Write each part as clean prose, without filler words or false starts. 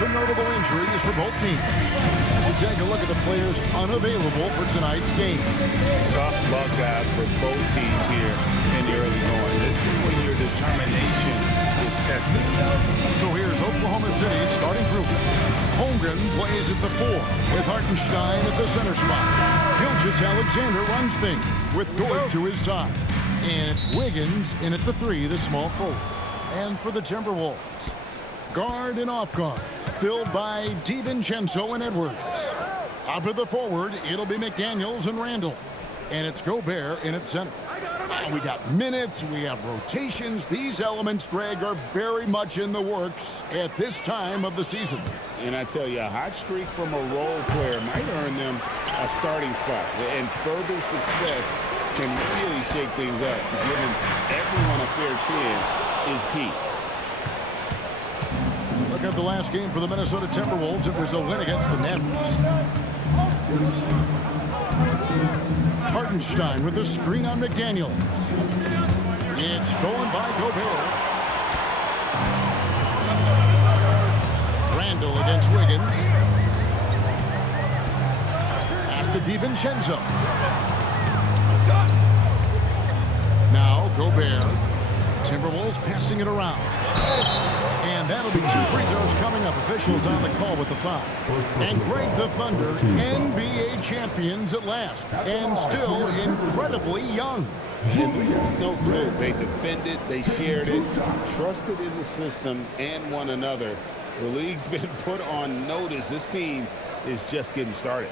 some notable injuries for both teams. We'll take a look at the players unavailable for tonight's game. Tough luck, guys, for both teams here in the early going. This is when your determination is tested. So here's Oklahoma City's starting group. Holmgren plays at the 4 with Hartenstein at the center spot. Gilgeous Alexander runs things with Dort to his side. And it's Wiggins in at the 3, the small forward. And for the Timberwolves, guard and off guard, filled by DiVincenzo and Edwards. Up at the forward, it'll be McDaniels and Randall. And it's Gobert in at center. We got minutes, we have rotations. These elements, Greg, are very much in the works at this time of the season. And I tell you, a hot streak from a role player might earn them a starting spot. And further success can really shake things up. Giving everyone a fair chance is key. Look at the last game for the Minnesota Timberwolves. It was a win against the Mavericks. Hartenstein with the screen on McDaniels. It's stolen by Gobert. Randall against Wiggins. Pass to DiVincenzo. Now Gobert. Timberwolves passing it around. And that'll be 2 free throws coming up. Officials on the call with the foul. And Greg, the Thunder, NBA champions at last. And still incredibly young. And this is no joke. They defended, they shared it, trusted in the system and one another. The league's been put on notice. This team is just getting started.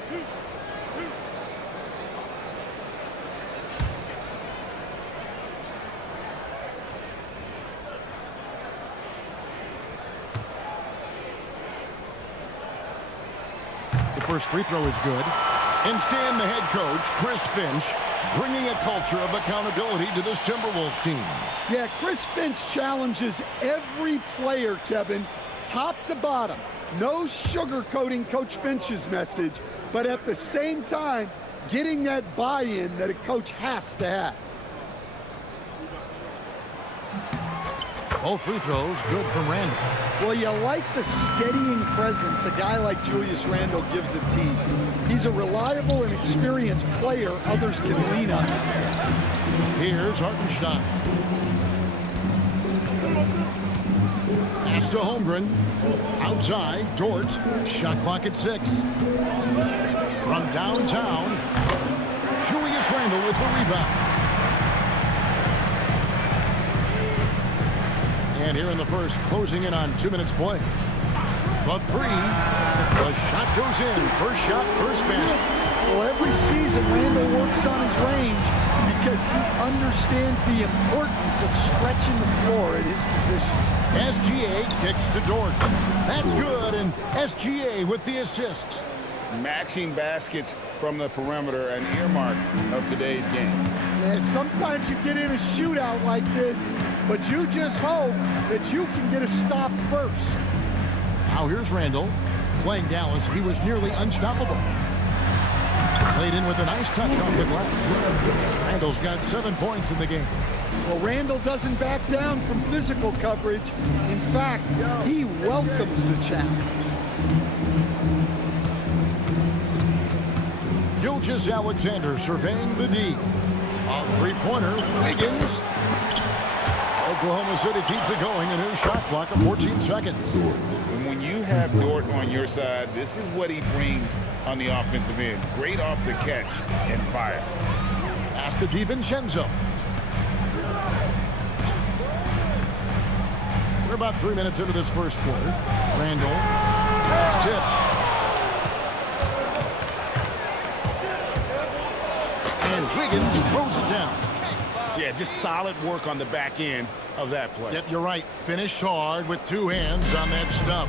First free throw is good. Instead, the head coach, Chris Finch, bringing a culture of accountability to this Timberwolves team. Yeah, Chris Finch challenges every player, Kevin, top to bottom. No sugarcoating Coach Finch's message, but at the same time, getting that buy-in that a coach has to have. Both free throws good from Randall. Well, you like the steadying presence a guy like Julius Randle gives a team. He's a reliable and experienced player others can lean on. Here's Hartenstein. Pass to Holmgren. Outside, Dort. Shot clock at 6. From downtown, Julius Randle with the rebound. And here in the first, closing in on 2 minutes play. The 3, the shot goes in. First shot, first basket. Well, every season, Randall works on his range because he understands the importance of stretching the floor at his position. SGA kicks to Dort. That's good, and SGA with the assist. Matching baskets from the perimeter, an earmark of today's game. Yeah, sometimes you get in a shootout like this, but you just hope that you can get a stop first. Now here's Randall. Playing Dallas, he was nearly unstoppable. Played in with a nice touch off the glass. Randall's got 7 points in the game. Well, Randall doesn't back down from physical coverage. In fact, he welcomes the challenge. Gilgeous Alexander surveying the D. A three-pointer, Wiggins. Oklahoma City keeps it going, and his shot clock of 14 seconds. And when you have Dort on your side, this is what he brings on the offensive end. Great off the catch and fire. Pass to DiVincenzo. We're about 3 minutes into this first quarter. Randall. That's tipped. And Wiggins throws it down. Yeah, just solid work on the back end of that play. Yep, you're right. Finished hard with 2 hands on that stuff.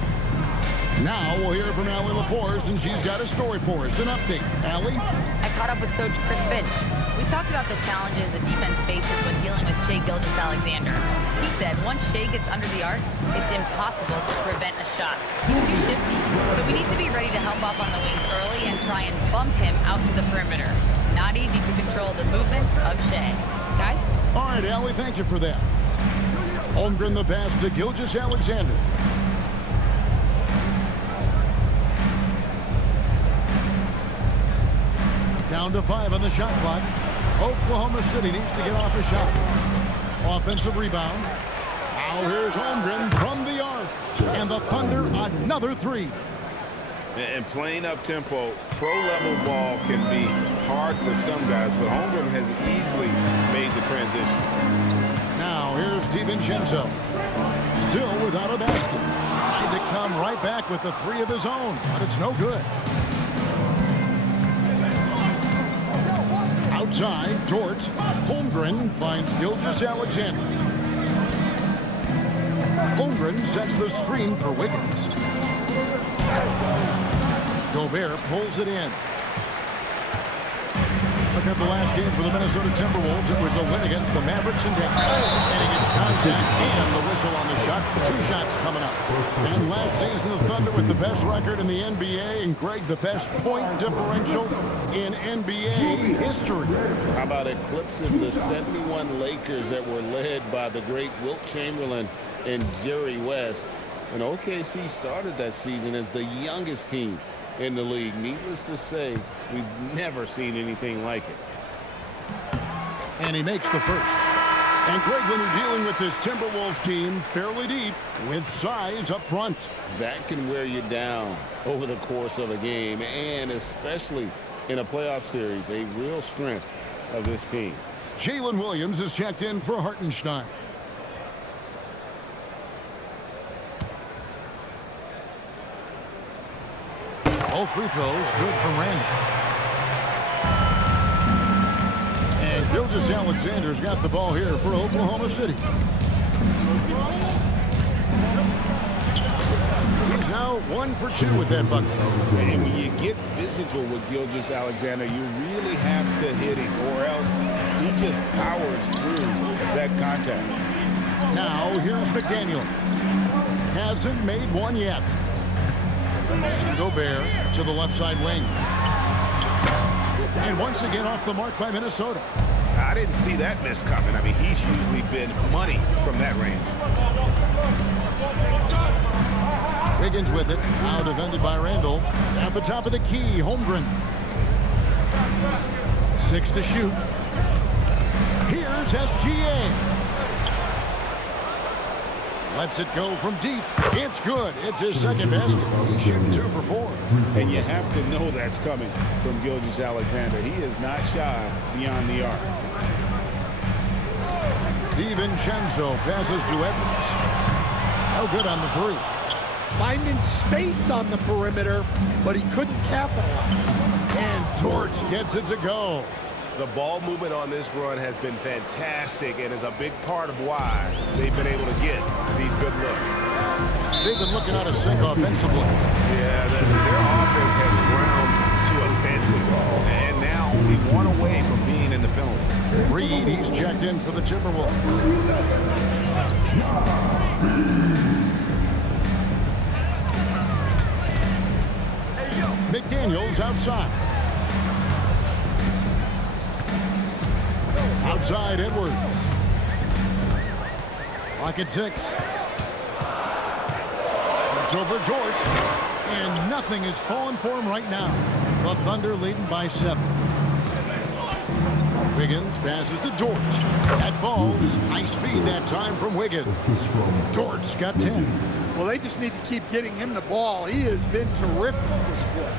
Now we'll hear from Allie LaForce, and she's got a story for us. An update. Allie? I caught up with Coach Chris Finch. We talked about the challenges the defense faces when dealing with Shai Gilgeous Alexander. He said once Shai gets under the arc, it's impossible to prevent a shot. He's too shifty, so we need to be ready to help off on the wings early and try and bump him out to the perimeter. Not easy to control the movements of Shai. Guys? All right, Allie, thank you for that. Holmgren the pass to Gilgeous Alexander. Down to 5 on the shot clock. Oklahoma City needs to get off a shot. Offensive rebound. Now here's Holmgren from the arc. And the Thunder another three. And playing up-tempo, pro-level ball can be hard for some guys, but Holmgren has easily made the transition. Now here's DiVincenzo. Still without a basket. Tried to come right back with the three of his own, but it's no good. Outside, Dort. Holmgren finds Gilgeous Alexander. Holmgren sets the screen for Wiggins. Gobert pulls it in. Look at the last game for the Minnesota Timberwolves. It was a win against the Mavericks in Dallas. And he gets contact and the whistle on the shot. 2 shots coming up. And last season, the Thunder with the best record in the NBA. And Greg, the best point differential in NBA history. How about eclipsing the 71 Lakers that were led by the great Wilt Chamberlain and Jerry West? And OKC started that season as the youngest team in the league. Needless to say, we've never seen anything like it. And he makes the first. And Greg, when you're dealing with this Timberwolves team fairly deep with size up front, that can wear you down over the course of a game, and especially in a playoff series, a real strength of this team. Jalen Williams is checked in for Hartenstein. All free throws good from Randall. And Gilgeous Alexander's got the ball here for Oklahoma City. He's now 1 for 2 with that bucket. And when you get physical with Gilgeous Alexander, you really have to hit him, or else he just powers through that contact. Now here's McDaniel. Hasn't made one yet. Pass to Gobert to the left side wing. And once again off the mark by Minnesota. I didn't see that miss coming. I mean, he's usually been money from that range. Wiggins with it. Now defended by Randall. At the top of the key, Holmgren. 6 to shoot. Here's SGA. Lets it go from deep. It's good. It's his second basket. He's shooting 2 for 4. And you have to know that's coming from Gilgeous Alexander. He is not shy beyond the arc. DiVincenzo passes to Edwards. No good on the 3. Finding space on the perimeter, but he couldn't capitalize. And Dort gets it to go. The ball movement on this run has been fantastic and is a big part of why they've been able to get these good looks. They've been looking out of sync offensively. Yeah, their offense has ground to a standstill, and now only 1 away from being in the penalty. Reed, he's checked in for the Timberwolves. McDaniels outside. Outside, Edwards. Lock at 6. Shoots over George. And nothing is falling for him right now. The Thunder leading by 7. Wiggins passes to Dort. That falls. Nice feed that time from Wiggins. Dort's got 10. Well, they just need to keep getting him the ball. He has been terrific this quarter.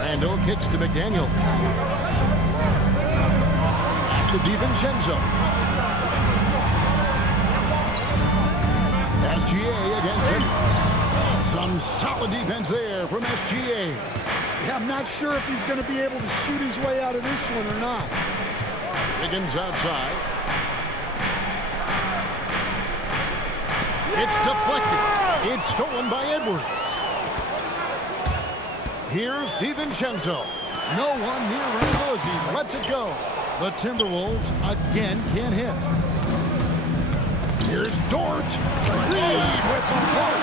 Randall kicks to McDaniel. Pass to DiVincenzo. SGA against Edwards. Some solid defense there from SGA. Yeah, I'm not sure if he's going to be able to shoot his way out of this one or not. Wiggins outside. It's deflected. It's stolen by Edwards. Here's DiVincenzo. No one near Randall as he lets it go. The Timberwolves again can't hit. Here's Dort. Reed with the block.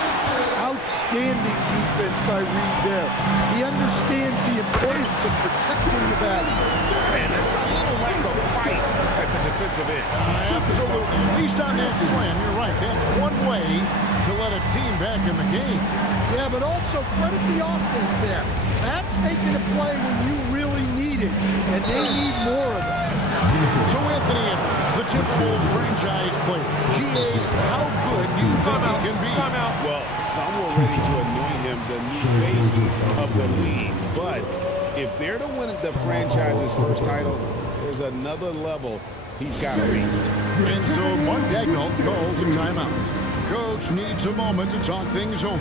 Outstanding defense by Reed there. He understands the importance of protecting the basket. And it's a little lack of fight at the defensive end. Absolutely. At least on that slam, you're right. That's one way to let a team back in the game. Yeah, but also credit the offense there. That's making a play when you really need it, and they need more of it. So Anthony Edwards, the Timberwolves franchise player. GA, how good do you think he can be? Well, some were ready to anoint him the new face of the league. But if they're to win the franchise's first title, there's another level he's got to reach. And so Mark Dagnall calls a timeout. Coach needs a moment to talk things over.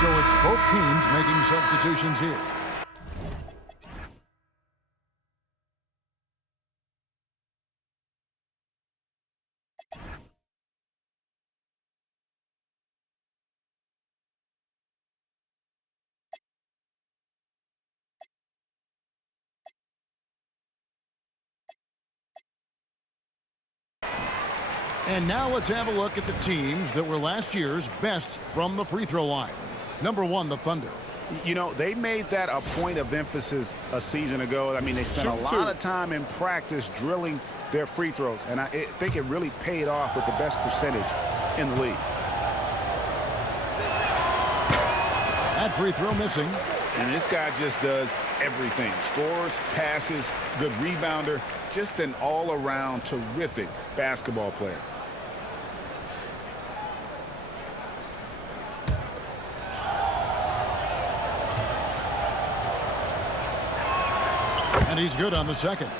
So it's both teams making substitutions here. And now let's have a look at the teams that were last year's best from the free throw line. Number 1, the Thunder. You know, they made that a point of emphasis a season ago. I mean, they spent a lot of time in practice drilling their free throws, and I think it really paid off with the best percentage in the league. That free throw missing. And this guy just does everything. Scores, passes, good rebounder, just an all-around terrific basketball player. And he's good on the second.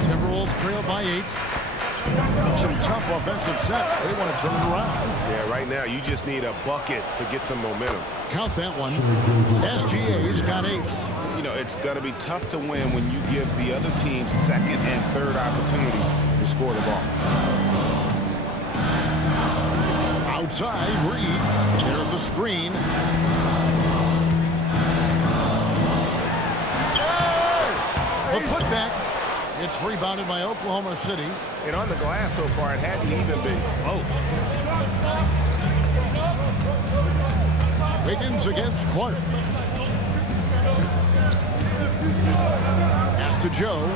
Timberwolves trail by 8. Some tough offensive sets. They want to turn it around. Yeah, right now you just need a bucket to get some momentum. Count that one. SGA's got 8. You know, it's going to be tough to win when you give the other team second and third opportunities to score the ball. Outside, Reed. There's the screen. The putback. It's rebounded by Oklahoma City. And on the glass so far, it hadn't even been close. Wiggins against Clark. Pass to Joe.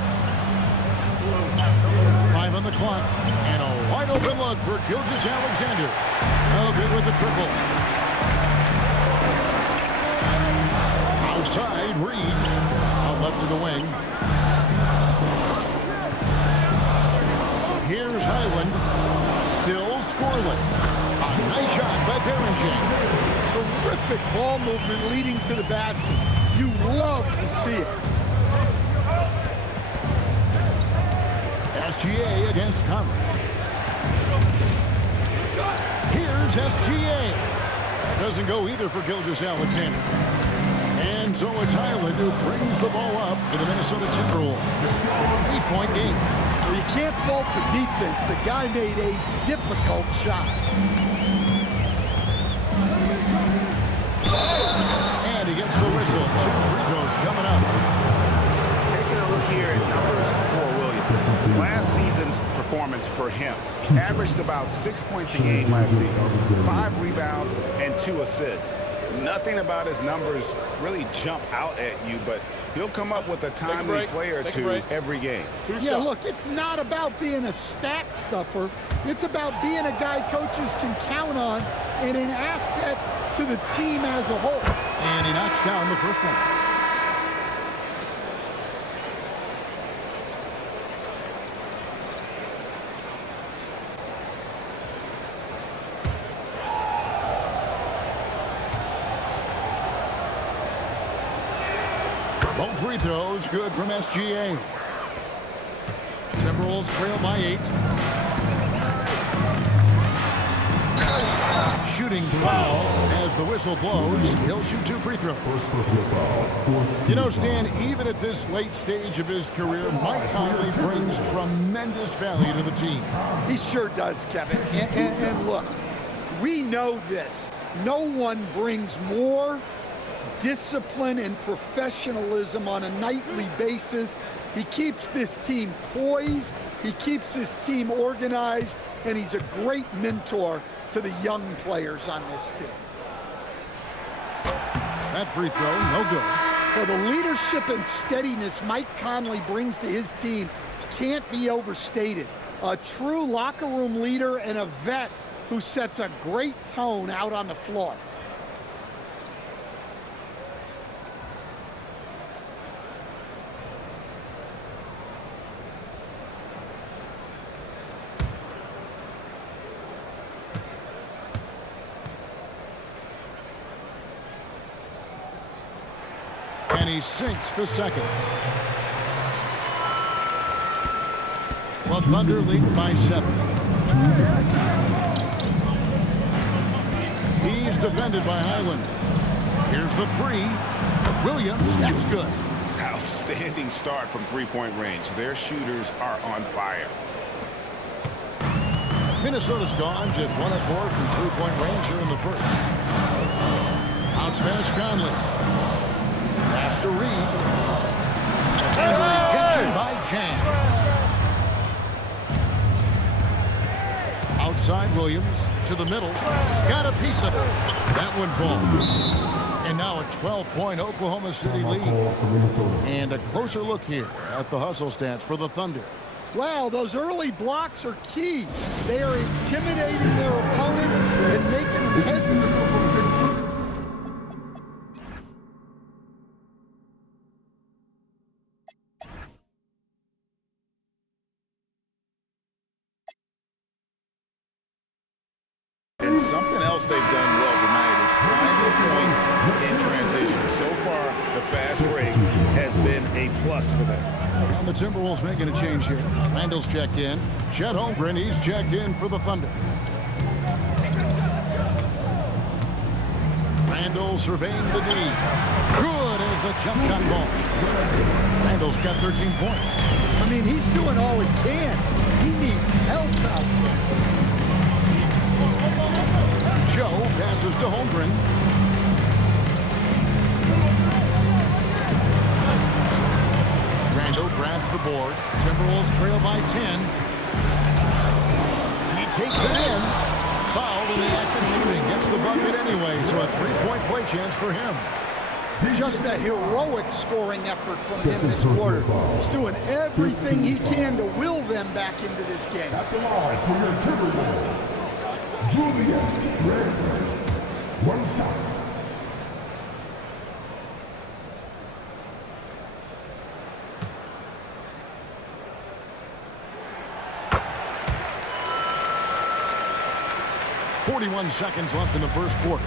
5 on the clock. And a wide open look for Gilgeous Alexander. No good with the triple. Outside, Reed. Out left to the wing. Here's Highland. Still scoreless. A nice shot by Derringer. Terrific ball movement leading to the basket. You love to see it. SGA against Conley. Here's SGA. Doesn't go either for Gilgeous Alexander. And so it's Highland who brings the ball up for the Minnesota Timberwolves. 8-point game. Well, you can't fault the defense. The guy made a difficult shot. And he gets the whistle. 2 free throws coming up. Taking a look here at numbers for Williams. Last season's performance for him averaged about 6 points a game last season, 5 rebounds and 2 assists. Nothing about his numbers really jump out at you, but he'll come up with a timely play or two every game. Yeah, look, it's not about being a stat stuffer. It's about being a guy coaches can count on and an asset to the team as a whole. And he knocks down the first one. Both free throws good from SGA. Timberwolves trail by 8. Shooting foul as the whistle blows. He'll shoot 2 free throws. You know, Stan, even at this late stage of his career, Mike Conley brings tremendous value to the team. He sure does, Kevin. And look, we know this. No one brings more discipline and professionalism on a nightly basis. He keeps this team poised. He keeps his team organized. And he's a great mentor to the young players on this team. That free throw, no good. For the leadership and steadiness Mike Conley brings to his team can't be overstated. A true locker room leader and a vet who sets a great tone out on the floor. And he sinks the second. The Thunder lead by 7. He's defended by Highland. Here's the 3. Williams, that's good. Outstanding start from three-point range. Their shooters are on fire. Minnesota's gone just 1 of 4 from three-point range here in the first. Bounce pass Conley. Pass to Reed. And rejection by James. Outside Williams to the middle. Got a piece of it. That one falls. And now a 12-point Oklahoma City lead. And a closer look here at the hustle stats for the Thunder. Wow, those early blocks are key. They are intimidating their opponent and making them hesitant. And something else they've done well tonight is finding points in transition. So far, the fast break has been a plus for them. And the Timberwolves making a change here. Randall's checked in. Chet Holmgren, he's checked in for the Thunder. Randall surveying the D. Good as the jump shot ball. Randall's got 13 points. I mean, he's doing all he can. He needs help out there. Joe passes to Holmgren. Randall grabs the board. Timberwolves trail by 10. He takes it in. Fouled in the act of shooting. Gets the bucket anyway, so a three-point play chance for him. Just a heroic scoring effort from him this quarter. He's doing everything he can to will them back into this game. At the line for your Timberwolves, Julius Randle. One shot. .41 seconds left in the first quarter.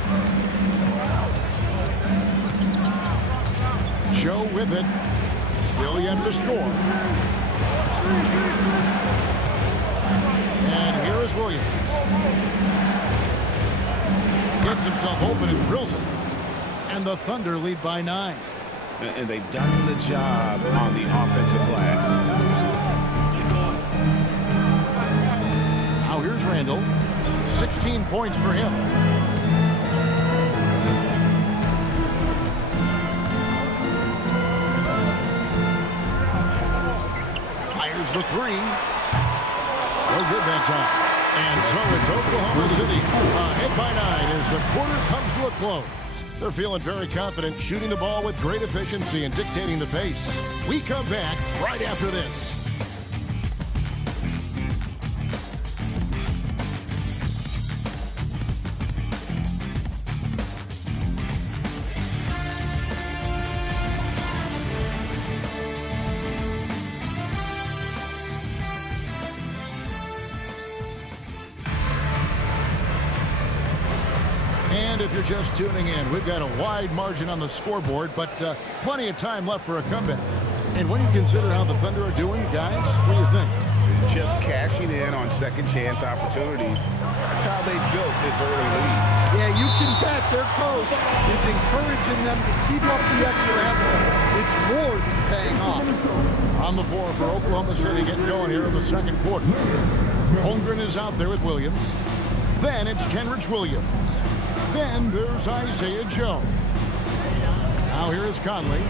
Joe with it. Still yet to score. And here is Williams. Gets himself open and drills it. And the Thunder lead by 9. And they've done the job on the offensive glass. Now here's Randall. 16 points for him. Fires the 3. No good that time. And so it's Oklahoma City ahead by 9 as the quarter comes to a close. They're feeling very confident, shooting the ball with great efficiency and dictating the pace. We come back right after this. And if you're just tuning in, we've got a wide margin on the scoreboard, but plenty of time left for a comeback. And when you consider how the Thunder are doing, guys, what do you think? just cashing in on second chance opportunities. That's how they built this early lead. Yeah, you can bet their coach is encouraging them to keep up the extra effort. It's more than paying off. On the floor for Oklahoma City, getting going here in the second quarter. Holmgren is out there with Williams. Then it's Kenrich Williams. Then there's Isaiah Joe. Now here is Conley.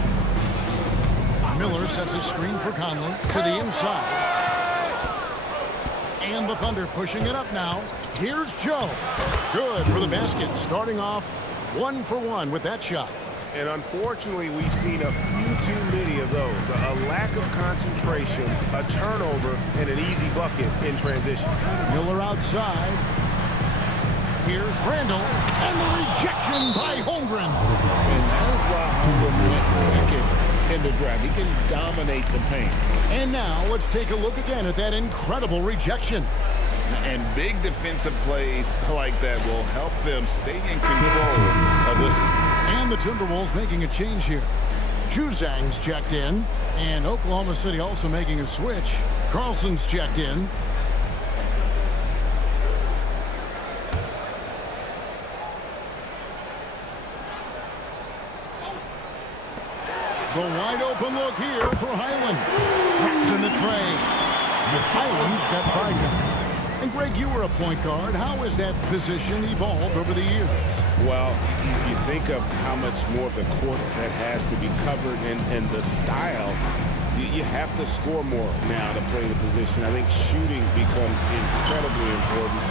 Miller sets a screen for Conley to the inside. And the Thunder pushing it up now. Here's Joe. Good for the basket. Starting off 1 for 1 with that shot. And unfortunately, we've seen a few too many of those. A lack of concentration, a turnover, and an easy bucket in transition. Miller outside. Here's Randall. And the rejection by Holmgren. And that is why Holmgren went second in the drive. He can dominate the paint. And now let's take a look again at that incredible rejection. And big defensive plays like that will help them stay in control of this. And the Timberwolves making a change here. Juzang's checked in. And Oklahoma City also making a switch. Carlson's checked in. The wide open look here for Highland. Drops in the tray. Highland's got 5 now. And Greg, you were a point guard. How has that position evolved over the years? Well, if you think of how much more of the court that has to be covered and the style, you have to score more now to play the position. I think shooting becomes incredibly important.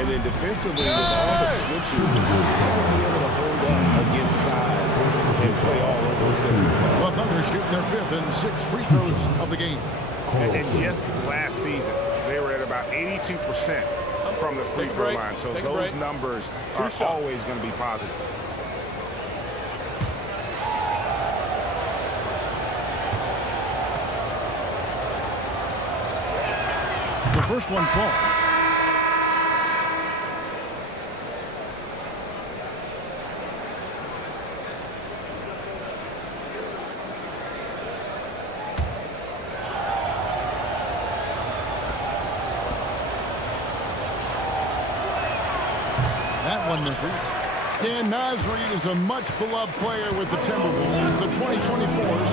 And then defensively, with all the switching, you got to be able to hold up against size and play all over the city. The Thunder shooting their 5th and 6th free throws of the game. And just last season, they were at about 82% from the free throw line. So those numbers are always going to be positive. The first one falls. That one misses. Dan Nasri is a much-beloved player with the Timberwolves, the 2024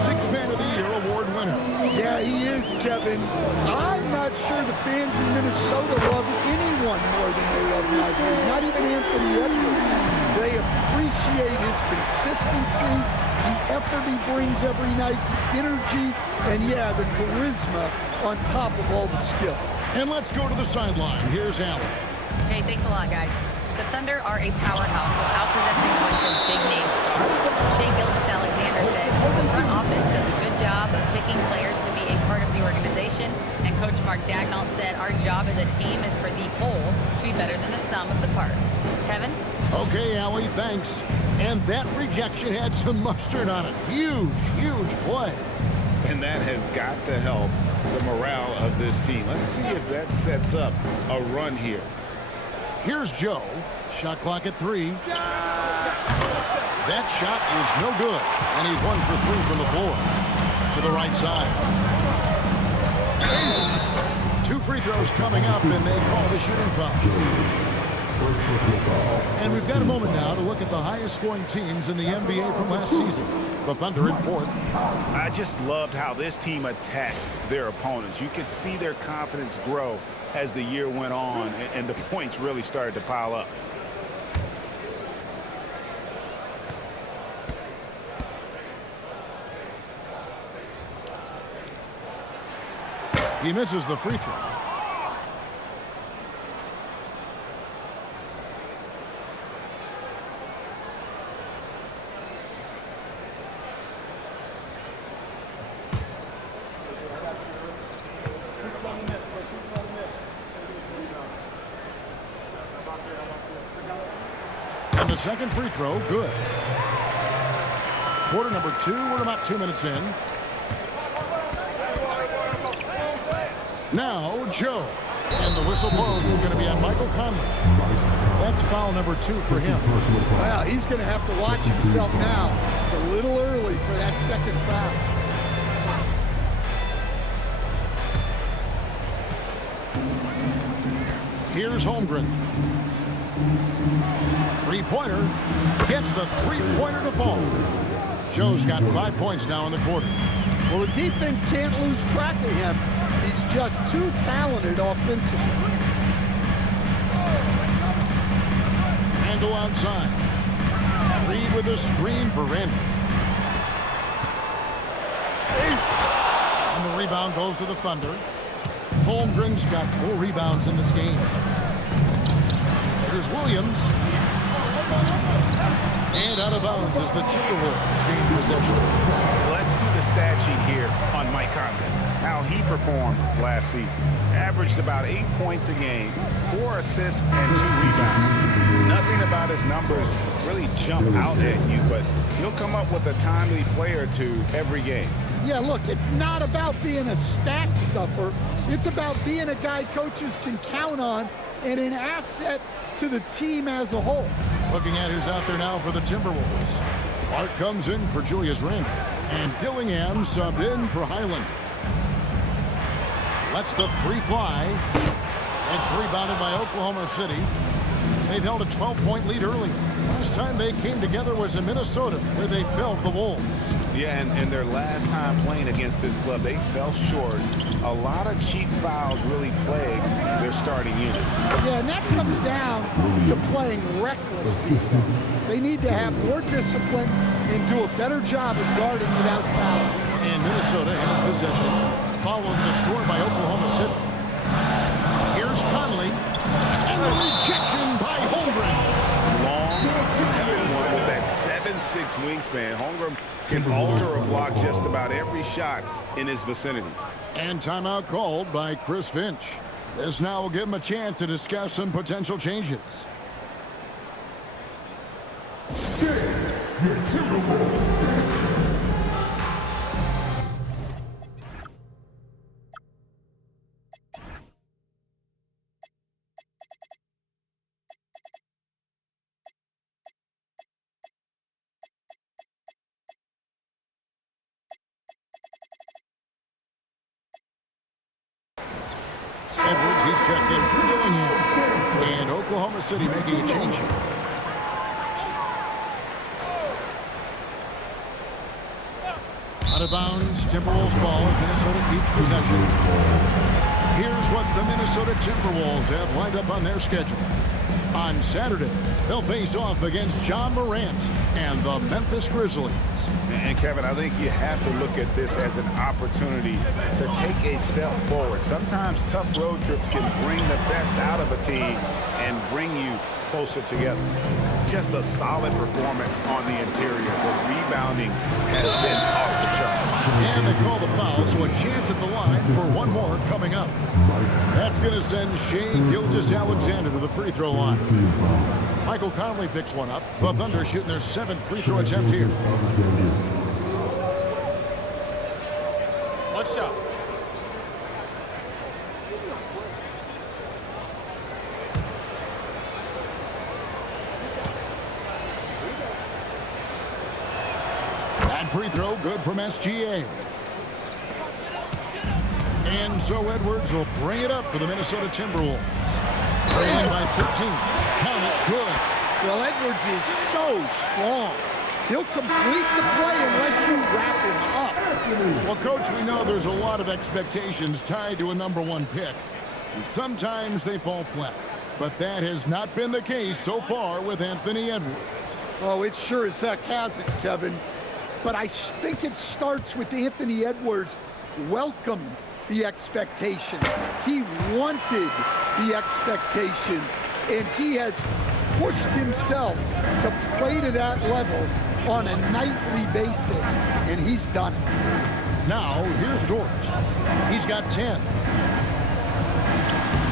Sixth Man of the Year award winner. Yeah, he is, Kevin. I'm not sure the fans in Minnesota love anyone more than they love Nasri. Not even Anthony Edwards. They appreciate his consistency, the effort he brings every night, the energy, and yeah, the charisma on top of all the skill. And let's go to the sideline. Here's Allen. Okay, thanks a lot, guys. The Thunder are a powerhouse without possessing a bunch of big-name stars. Shai Gilgeous Alexander said the front office does a good job of picking players to be a part of the organization, and Coach Mark Daigneault said our job as a team is for the whole to be better than the sum of the parts. Kevin? Okay, Allie, thanks. And that rejection had some mustard on it. Huge, huge play. And that has got to help the morale of this team. Let's see if that sets up a run here. Here's Joe. Shot clock at 3. That shot is no good. And he's 1 for 3 from the floor. To the right side. 2 free throws coming up, and they call the shooting foul. And we've got a moment now to look at the highest scoring teams in the NBA from last season. The Thunder in 4th. I just loved how this team attacked their opponents. You could see their confidence grow as the year went on, and the points really started to pile up. He misses the free throw. And the second free throw, good. Quarter number 2, we're about 2 minutes in. Now, Joe. And the whistle blows is going to be on Michael Conley. That's foul number 2 for him. Well, he's going to have to watch himself now. It's a little early for that second foul. Here's Holmgren. Three-pointer. Gets the three-pointer to fall. Joe's got 5 points now in the quarter. Well, the defense can't lose track of him. He's just too talented offensively. Randall outside. Reed with a screen for Randall. And the rebound goes to the Thunder. Holmgren's got 4 rebounds in this game. Here's Williams. And out of bounds as the Timberwolves gain possession. Let's see the stat sheet here on Mike Conley. How he performed last season. Averaged about 8 points a game, 4 assists, and 2 rebounds. Nothing about his numbers really jump out at you, but he'll come up with a timely play or two every game. Yeah, look, it's not about being a stat stuffer. It's about being a guy coaches can count on and an asset to the team as a whole. Looking at who's out there now for the Timberwolves. Clark comes in for Julius Randle. And Dillingham subbed in for Highland. Lets the free fly. It's rebounded by Oklahoma City. They've held a 12-point lead early. Last time they came together was in Minnesota, where they felled the Wolves. Yeah, and their last time playing against this club, they fell short. A lot of cheap fouls really plagued their starting unit. Yeah, and that comes down to playing reckless defense. They need to have more discipline and do a better job of guarding without fouling. And Minnesota has possession, following the score by Oklahoma City. Here's Conley, and the rejection by Holmgren. Long 7-1 with that 7'6" wingspan. Holmgren can alter a block just about every shot in his vicinity. And timeout called by Chris Finch. This now will give him a chance to discuss some potential changes. Edwards, he's checked in for Dillingham. And Oklahoma City making a change here. Out of bounds, Timberwolves ball as Minnesota keeps possession. Here's what the Minnesota Timberwolves have lined up on their schedule. On Saturday, they'll face off against John Morant and the Memphis Grizzlies. And Kevin, I think you have to look at this as an opportunity to take a step forward. Sometimes tough road trips can bring the best out of a team and bring you closer together. Just a solid performance on the interior. The rebounding has been off the charts. And they call the foul, so a chance at the line for one more coming up. That's going to send Shai Gilgeous Alexander to the free throw line. Michael Conley picks one up. The Thunder shooting their 7th free throw attempt here. One shot. That free throw good from SGA. And so Edwards will bring it up for the Minnesota Timberwolves. Trailing by 13. Count it, good. Well, Edwards is so strong. He'll complete the play unless you wrap him up. Well, Coach, we know there's a lot of expectations tied to a #1 pick. And sometimes they fall flat. But that has not been the case so far with Anthony Edwards. Oh, it sure as heck hasn't, Kevin. But I think it starts with Anthony Edwards welcomed the expectations. He wanted the expectations, and he has pushed himself to play to that level on a nightly basis, and he's done it. Now, here's George. He's got 10.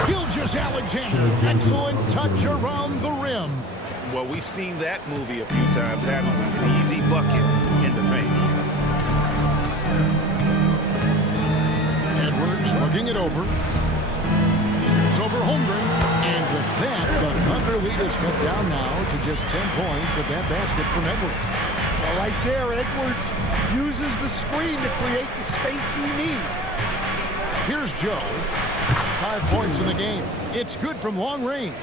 Gilgeous Alexander, excellent touch around the rim. Well, we've seen that movie a few times, haven't we? An easy bucket in the paint. Edwards looking it over. Shoots over Holmgren. And with that, the Thunder lead is cut down now to just 10 points with that basket from Edwards. Well, right there, Edwards uses the screen to create the space he needs. Here's Joe. 5 points in the game. It's good from long range.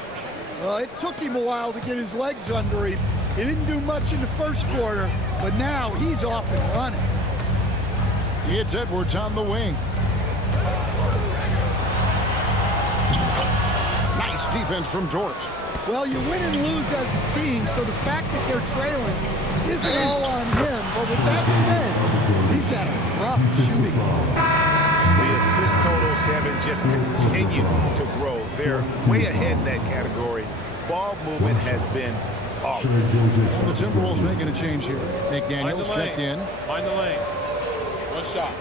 Well, it took him a while to get his legs under him. He didn't do much in the first quarter, but now he's off and running. It's Edwards on the wing. Nice defense from Dort. Well, you win and lose as a team, so the fact that they're trailing isn't all on him. But with that said, he's had a rough shooting. The assist totals, Kevin, just continue to grow. They're way ahead in that category. Ball movement has been flawless. The Timberwolves making a change here. McDaniels checked in. Find the lanes. One shot.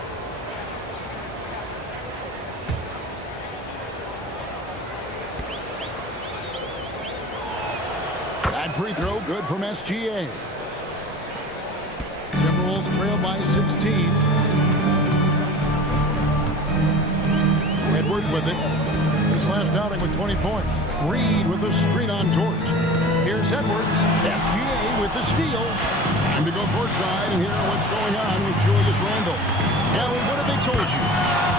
That free throw good from SGA. Timberwolves trail by 16. Edwards with it. His last outing with 20 points. Reed with a screen on Dort. Here's Edwards. SGA with the steal. Time to go courtside and hear what's going on with Julius Randle. Ellie, what have they told you?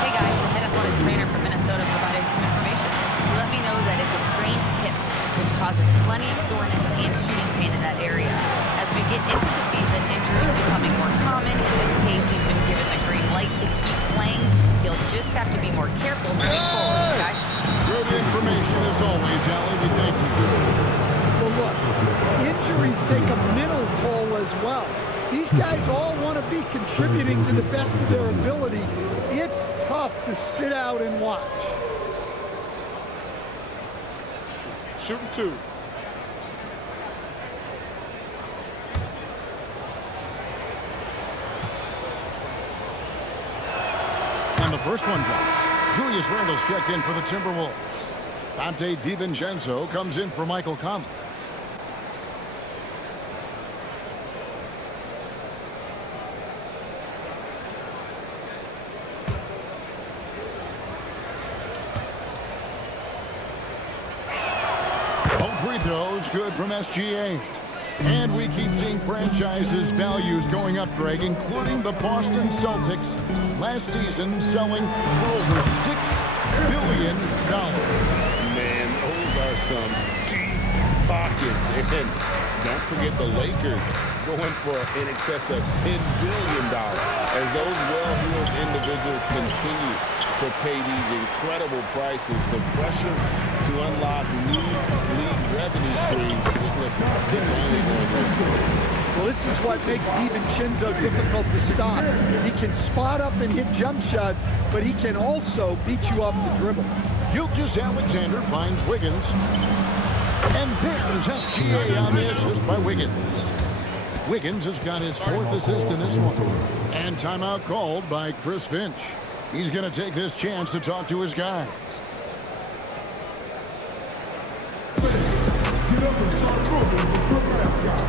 Hey guys, the head athletic trainer from Minnesota provided some information. He let me know that it's a strained hip, which causes plenty of soreness and shooting pain in that area. As we get into the season, injuries becoming more common. In this case, he's been given the green light to keep playing. He'll just have to be more careful moving forward, guys. Good information as always, Ellie. We thank you. Well, look, injuries take a mental toll as well. These guys all want to be contributing to the best of their ability. It's tough to sit out and watch. Shooting two. And the first one drops. Julius Randle's checked in for the Timberwolves. Dante DiVincenzo comes in for Michael Conley. Both free throws good from SGA. And we keep seeing franchises' values going up, Greg, including the Boston Celtics last season selling for over $6 billion. Man, those are some deep pockets. And don't forget the Lakers going for in excess of $10 billion as those well-heeled individuals continue to pay these incredible prices. The pressure to unlock new league revenue streams, listen, it's only going to. Well, this is what makes DiVincenzo difficult to stop. He can spot up and hit jump shots, but he can also beat you off the dribble. Gilgeous Alexander finds Wiggins. And there's SGA on the assist by Wiggins. Wiggins has got his 4th assist in this one. And timeout called by Chris Finch. He's going to take this chance to talk to his guys. Get up and start moving with your mascot.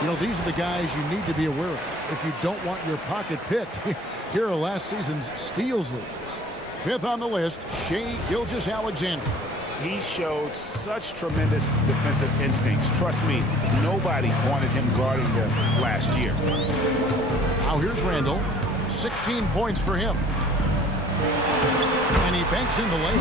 You know, these are the guys you need to be aware of if you don't want your pocket picked. Here are last season's steals leaders. 5th on the list, Shai Gilgeous Alexander. He showed such tremendous defensive instincts. Trust me, nobody wanted him guarding them last year. Now here's Randle. 16 points for him. And he banks in the lane.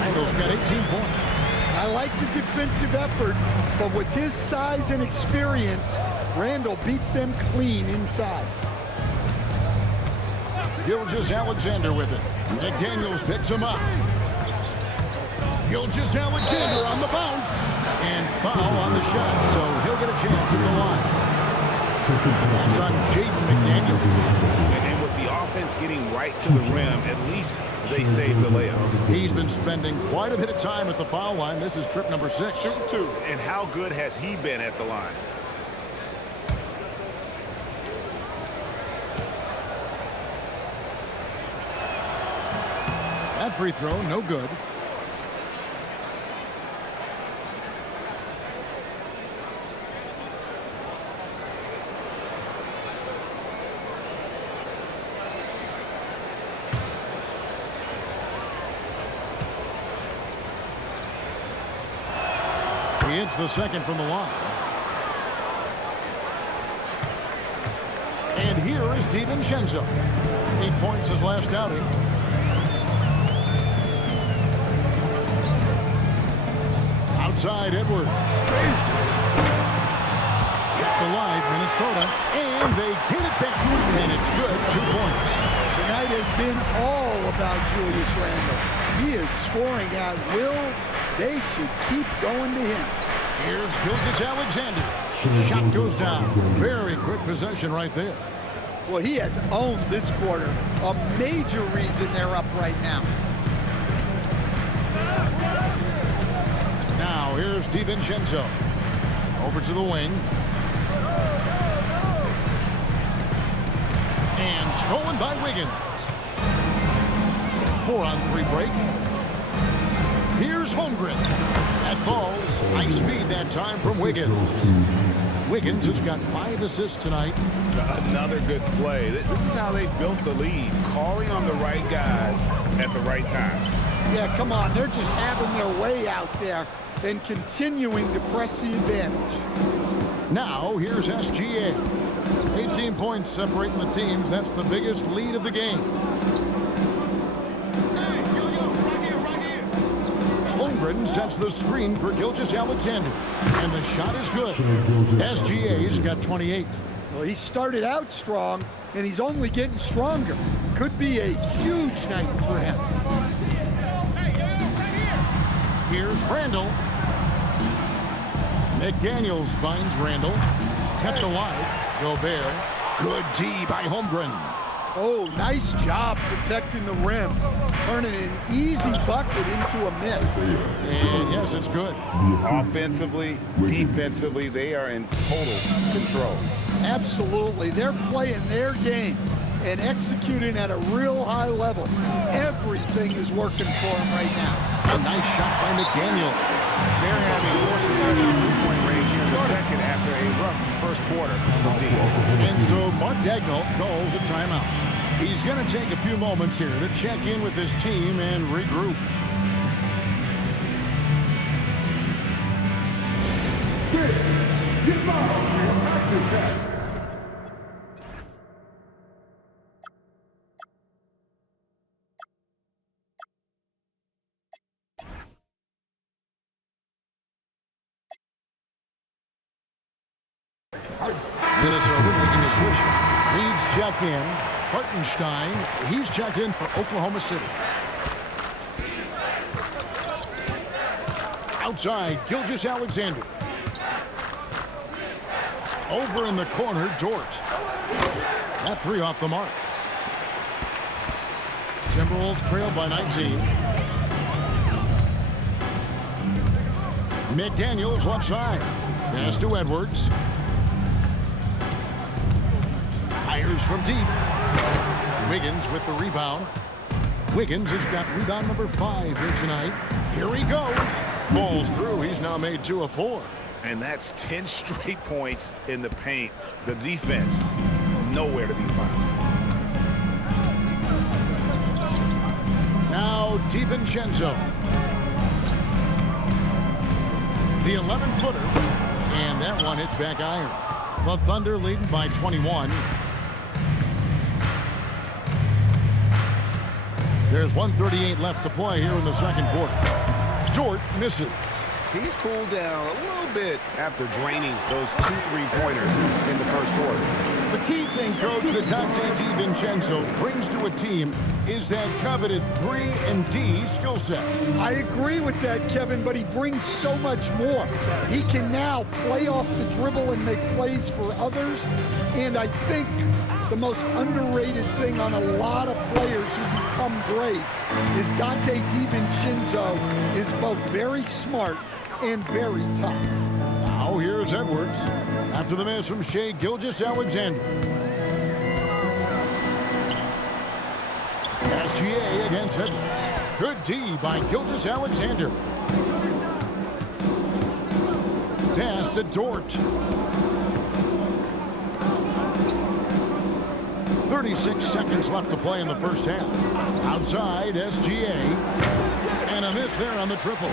Randle's got 18 points. I like the defensive effort, but with his size and experience, Randle beats them clean inside. Gilgeous Alexander with it. McDaniels picks him up. Gilgeous Alexander on the bounce. And foul on the shot, so he'll get a chance at the line. That's on Jaden McDaniels. And with the offense getting right to the rim, at least they saved the layup. He's been spending quite a bit of time at the foul line. This is trip number 6. Shooting 2. And how good has he been at the line? That free throw, no good. He hits the second from the line. And here is DiVincenzo. 8 points his last outing. Outside Edwards. Kept alive Minnesota. And they get it back. And it's good. 2 points. Tonight has been all about Julius Randle. He is scoring at will. They should keep going to him. Here's Gilgeous Alexander. Shot goes down. Very quick possession right there. Well, he has owned this quarter. A major reason they're up right now. Now here's DiVincenzo. Over to the wing. And stolen by Wiggins. 4-on-3 break. Here's Holmgren. That ball's nice feed that time from Wiggins. Wiggins has got 5 assists tonight. Another good play. This is how they built the lead, calling on the right guys at the right time. Yeah, come on. They're just having their way out there and continuing to press the advantage. Now here's SGA. 18 points separating the teams. That's the biggest lead of the game. Holmgren sets the screen for Gilgeous Alexander. And the shot is good. SGA's got 28. Well, he started out strong, and he's only getting stronger. Could be a huge night for him. Here's Randle. McDaniels finds Randle. Kept alive. Gobert. Good D by Holmgren. Oh, nice job protecting the rim. Turning an easy bucket into a miss. And yes, it's good. Offensively, defensively, they are in total control. Absolutely. They're playing their game and executing at a real high level. Everything is working for them right now. A nice shot by McDaniel. They're having more success in three-point range here in the second after a rough first quarter. And so Mark Daigneault calls a timeout. He's going to take a few moments here to check in with his team and regroup. Get out of action pack. Minnesota making a switch. Leeds checked in. Hartenstein, he's checked in for Oklahoma City. Outside, Gilgeous Alexander. Over in the corner, Dort. That 3 off the mark. Timberwolves trail by 19. McDaniels left side. Pass to Edwards. Fires from deep. Wiggins with the rebound. Wiggins has got rebound number 5 here tonight. Here he goes. Balls through. He's now made 2 of 4. And that's 10 straight points in the paint. The defense, nowhere to be found. Now DiVincenzo. The 11-footer. And that one hits back iron. The Thunder leading by 21. There's 1:38 left to play here in the second quarter. Dort misses. He's cooled down a little bit after draining those 2 3-pointers in the first quarter. The key thing, Coach, that Dante DiVincenzo brings to a team is that coveted 3-and-D skill set. I agree with that, Kevin, but he brings so much more. He can now play off the dribble and make plays for others. And I think the most underrated thing on a lot of players who become great is Dante DiVincenzo is both very smart and very tough. Now here's Edwards after the miss from Shai Gilgeous Alexander. SGA against Edwards. Good D by Gilgeous Alexander. Pass to Dort. 36 seconds left to play in the first half. Outside, SGA. And a miss there on the triple.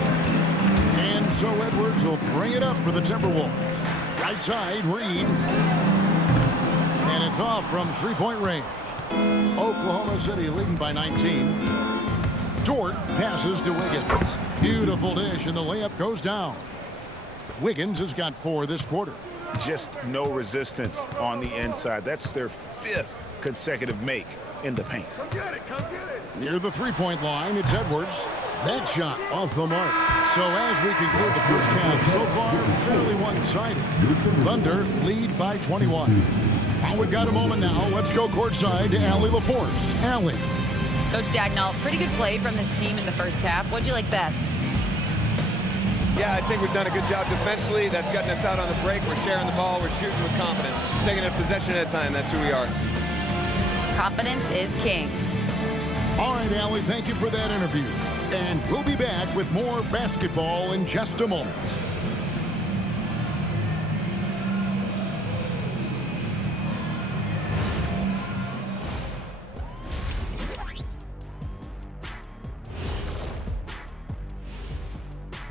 And So Edwards will bring it up for the Timberwolves. Right side, Reed. And it's off from three-point range. Oklahoma City leading by 19. Dort passes to Wiggins. Beautiful dish, and the layup goes down. Wiggins has got 4 this quarter. Just no resistance on the inside. That's their 5th consecutive make in the paint. Come get it, come get it. Near the three-point line, it's Edwards. That shot off the mark. So as we conclude the first half, so far fairly one-sided. Thunder lead by 21. We've got a moment now. Let's go courtside to Allie LaForce. Allie. Coach Dagnall, pretty good play from this team in the first half. What'd you like best? Yeah, I think we've done a good job defensively. That's gotten us out on the break. We're sharing the ball. We're shooting with confidence. Taking a possession at a time. That's who we are. Confidence is king. All right, Allie, thank you for that interview. And we'll be back with more basketball in just a moment.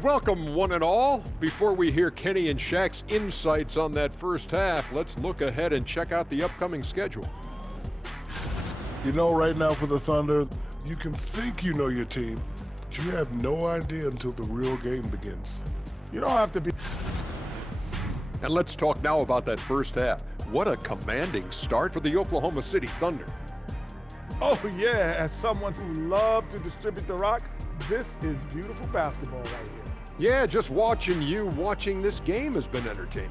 Welcome, one and all. Before we hear Kenny and Shaq's insights on that first half, let's look ahead and check out the upcoming schedule. You know, right now for the Thunder, you can think you know your team, but you have no idea until the real game begins. You don't have to be. And let's talk now about that first half. What a commanding start for the Oklahoma City Thunder. Oh, yeah, as someone who loves to distribute the rock, this is beautiful basketball right here. Yeah, just watching this game has been entertaining.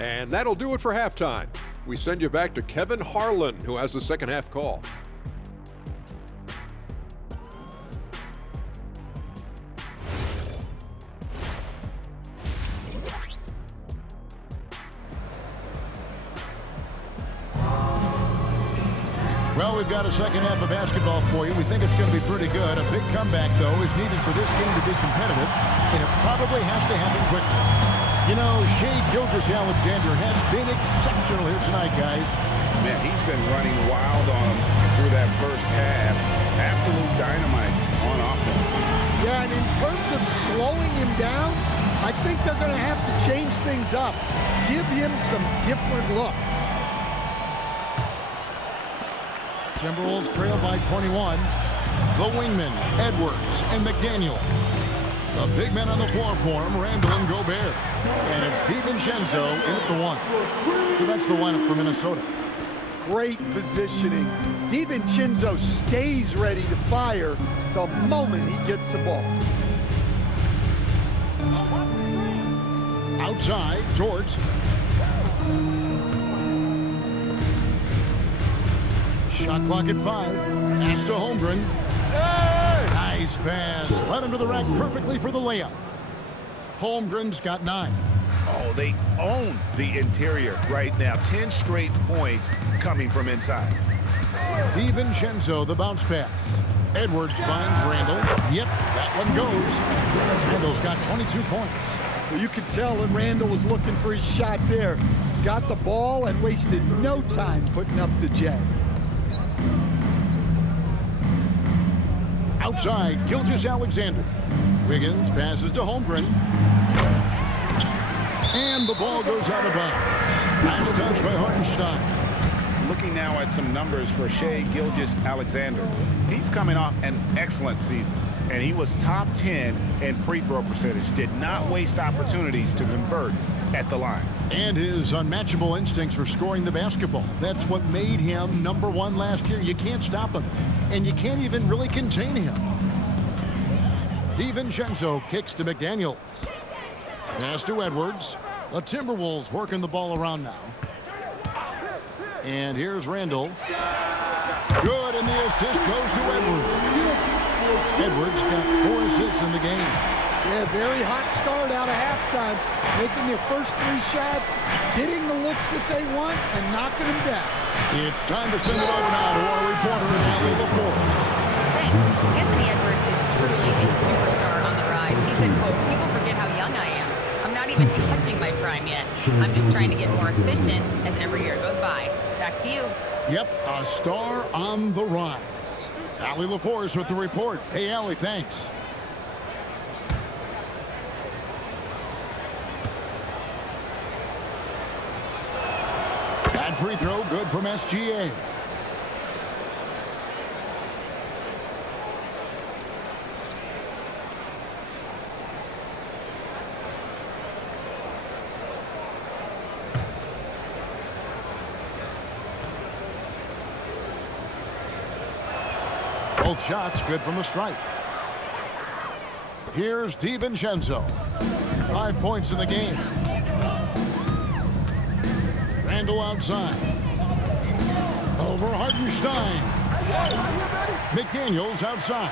And that'll do it for halftime. We send you back to Kevin Harlan, who has the second half call. Well, we've got a second half of basketball for you. We think it's going to be pretty good. A big comeback, though, is needed for this game to be competitive, and it probably has to happen quickly. You know, Shai Gilgeous Alexander has been exceptional here tonight, guys. Man, he's been running wild on them through that first half. Absolute dynamite on offense. Yeah, and in terms of slowing him down, I think they're going to have to change things up. Give him some different looks. Timberwolves trail by 21. The wingmen, Edwards and McDaniel. The big men on the floor for him, Randall and Gobert. And it's DiVincenzo in at the 1. So that's the lineup for Minnesota. Great positioning. DiVincenzo stays ready to fire the moment he gets the ball. Outside, George. Shot clock at 5. Pass to Holmgren. Hey! Nice pass. Led him to the rack perfectly for the layup. Holmgren's got 9. Oh, they own the interior right now. 10 straight points coming from inside. DiVincenzo, the bounce pass. Edwards finds Randall. Yep, that one goes. Randall's got 22 points. Well, you could tell that Randall was looking for his shot there. Got the ball and wasted no time putting up the J. Outside, Gilgeous Alexander. Wiggins passes to Holmgren. And the ball goes out of bounds. Nice touch by Hartenstein. Looking now at some numbers for Shai Gilgeous Alexander. He's coming off an excellent season, and he was top 10 in free throw percentage. Did not waste opportunities to convert at the line. And his unmatchable instincts for scoring the basketball. That's what made him #1 last year. You can't stop him, and you can't even really contain him. DiVincenzo kicks to McDaniels. Pass to Edwards. The Timberwolves working the ball around now. And here's Randall. Good, and the assist goes to Edwards. Edwards got 4 assists in the game. Yeah, very hot start out of halftime. Making their first 3 shots, getting the looks that they want, and knocking them down. It's time to send it over now to our reporter, Allie LaForce. Thanks. Anthony Edwards is truly a superstar on the rise. He said, quote, "People forget how young I am. I'm not even touching my prime yet. I'm just trying to get more efficient as every year goes by." Back to you. Yep, a star on the rise. Allie LaForce with the report. Hey, Allie, thanks. That free throw good from SGA. Both shots good from the stripe. Here's DiVincenzo. 5 points in the game. Randall outside. Over Hartenstein. McDaniels outside.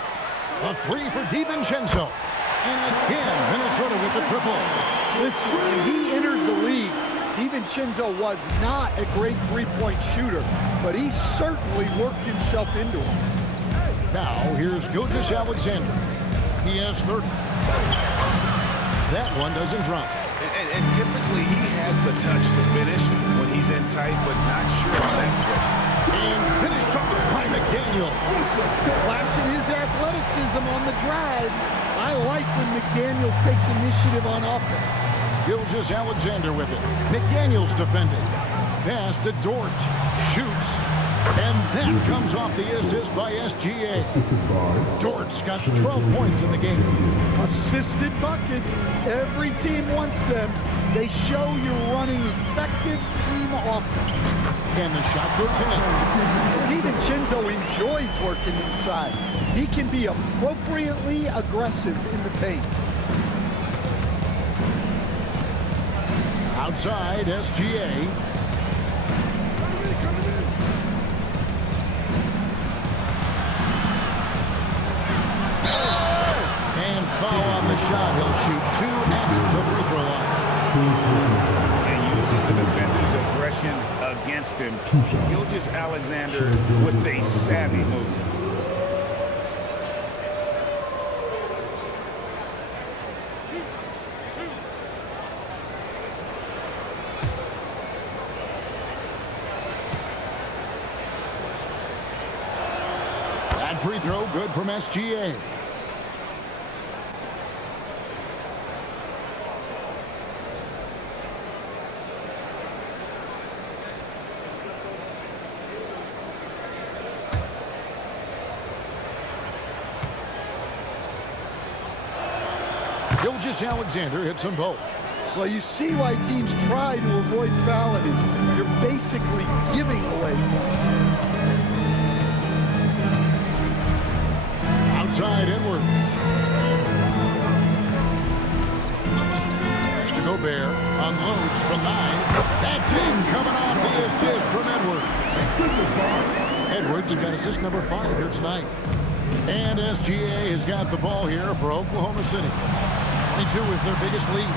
A three for DiVincenzo. And again, Minnesota with the triple. Listen, when he entered the league, DiVincenzo was not a great three-point shooter, but he certainly worked himself into it. Now, here's Gilgeous Alexander. He has 30. That one doesn't drop. And typically, he has the touch to finish when he's in tight, but not sure on that possession. And finished off by McDaniel. Flashing his athleticism on the drive. I like when McDaniels takes initiative on offense. Gilgeous Alexander with it. McDaniels defending. Pass to Dort. Shoots. And that comes off the assist by SGA. Dort's got 12 points in the game. Assisted buckets. Every team wants them. They show you're running effective team offense. And the shot goes in. DiVincenzo enjoys working inside. He can be appropriately aggressive in the paint. Outside, SGA. And foul on the shot. He'll shoot 2 at the free throw line. And using the defender's aggression against him, Gilgeous Alexander with a savvy move. That free throw good from SGA. Gilgeous Alexander hits them both. Well, you see why teams try to avoid fouling him. You're basically giving away points. Outside Edwards. Mr. Gobert unloads from 9. That's in, coming off the assist from Edwards. Edwards got assist number 5 here tonight. And SGA has got the ball here for Oklahoma City. 22 is their biggest lead.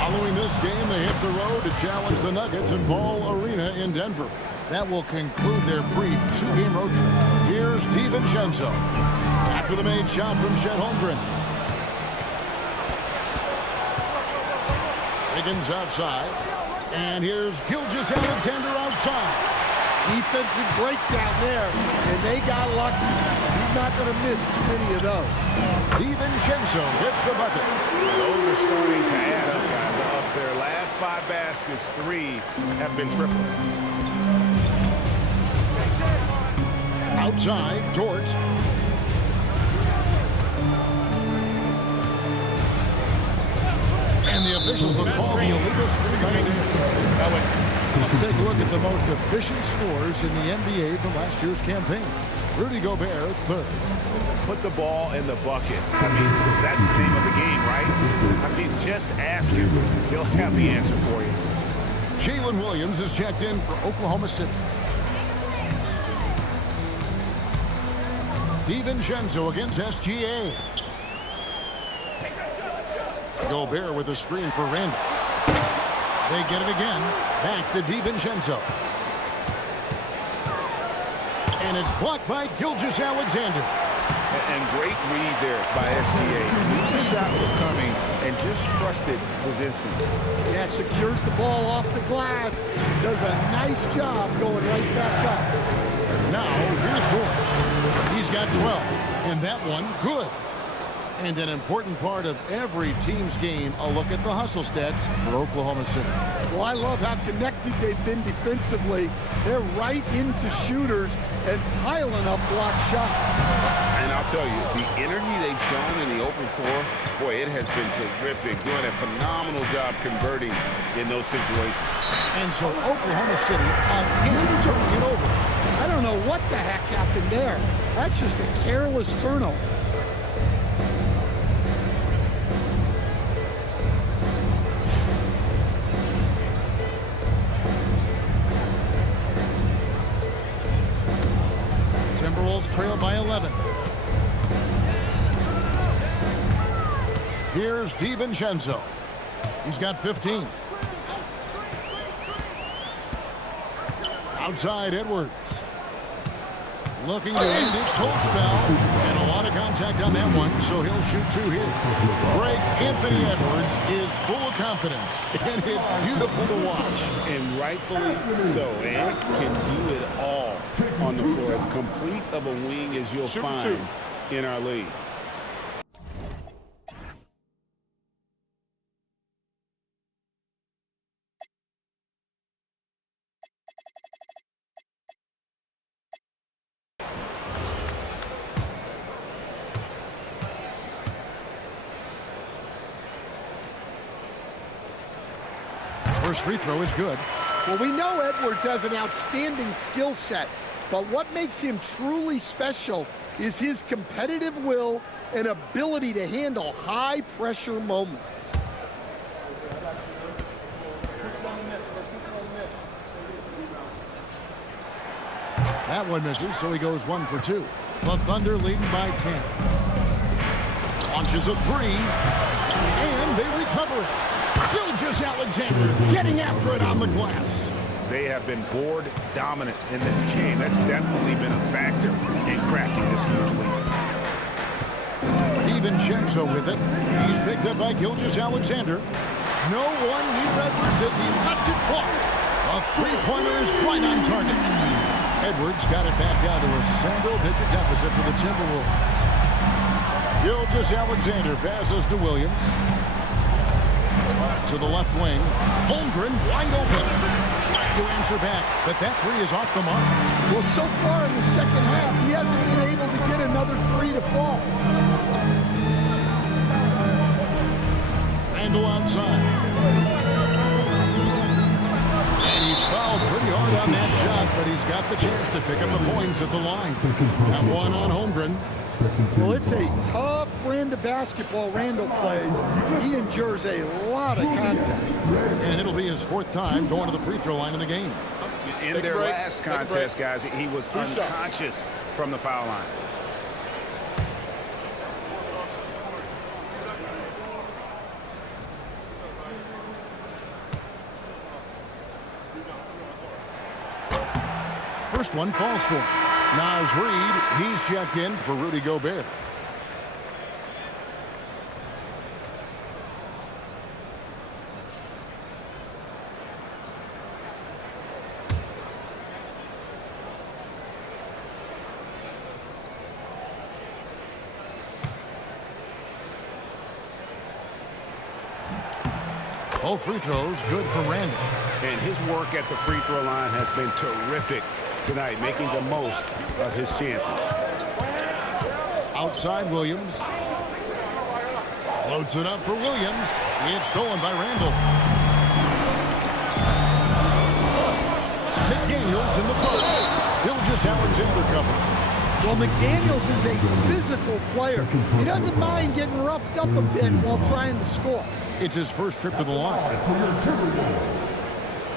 Following this game, they hit the road to challenge the Nuggets at Ball Arena in Denver. That will conclude their brief 2-game road trip. Here's DiVincenzo. After the made shot from Chet Holmgren. Higgins outside. And here's Gilgeous Alexander outside. Defensive breakdown there, and they got lucky. He's not going to miss too many of those. DiVincenzo hits the bucket. Those are starting to add up, guys. Of their last 5 baskets, 3 have been triples. Outside, Dort. And the officials will call the illegal screen. Let's take a look at the most efficient scores in the NBA from last year's campaign. Rudy Gobert, 3rd. Put the ball in the bucket. I mean, that's the name of the game, right? I mean, just ask him. He'll have the answer for you. Jalen Williams is checked in for Oklahoma City. DiVincenzo against SGA. Gobert with a screen for Randall. They get it again. Back to DiVincenzo. And it's blocked by Gilgeous Alexander. And great read there by SGA. The shot was coming and just trusted his instinct. Yeah, secures the ball off the glass. Does a nice job going right back up. Now, here's Dort. He's got 12, and that one good. And an important part of every team's game, a look at the hustle stats for Oklahoma City. Well, I love how connected they've been defensively. They're right into shooters and piling up block shots. And I'll tell you, the energy they've shown in the open floor, boy, it has been terrific. Doing a phenomenal job converting in those situations. And so Oklahoma City again turning it over. I don't know what the heck happened there. That's just a careless turnover. Timberwolves trail by 11. Here's DiVincenzo. He's got 15. Outside Edwards. Looking to end his cold spell. And a lot of contact on that one, so he'll shoot 2 here. Greg, Anthony Edwards is full of confidence, and it's beautiful to watch. And rightfully so. And can do it all on the floor. As complete of a wing as you'll find in our league. First free throw is good. Well, we know Edwards has an outstanding skill set, but what makes him truly special is his competitive will and ability to handle high-pressure moments. That one misses, so he goes 1 for 2. The Thunder leading by 10. Launches a 3, and they recover it. Gilgeous Alexander getting after it on the glass. They have been board dominant in this game. That's definitely been a factor in cracking this huge lead. DiVincenzo with it. He's picked up by Gilgeous Alexander. No one near Edwards as he lets it fly. A three-pointer is right on target. Edwards got it back down to a single-digit deficit for the Timberwolves. Gilgeous Alexander passes to Williams. To the left wing. Holmgren wide open. Trying to answer back, but that 3 is off the mark. Well, so far in the second half, he hasn't been able to get another 3 to fall. Randle outside. And he's fouled pretty hard on that shot, but he's got the chance to pick up the points at the line. That one on Holmgren. Well, it's a tough brand of basketball Randle plays. He endures a lot of contact. And it'll be his 4th time going to the free throw line in the game. In their last contest, guys, he was unconscious from the foul line. First one falls for him. Naz Reid, he's checked in for Rudy Gobert. Both free throws good for Randle. And his work at the free throw line has been terrific tonight, making the most of his chances. Outside Williams. Floats it up for Williams. It's stolen by Randle. McDaniels in the post. Gilgeous Alexander cover. Well, McDaniels is a physical player. He doesn't mind getting roughed up a bit while trying to score. It's his first trip to the line.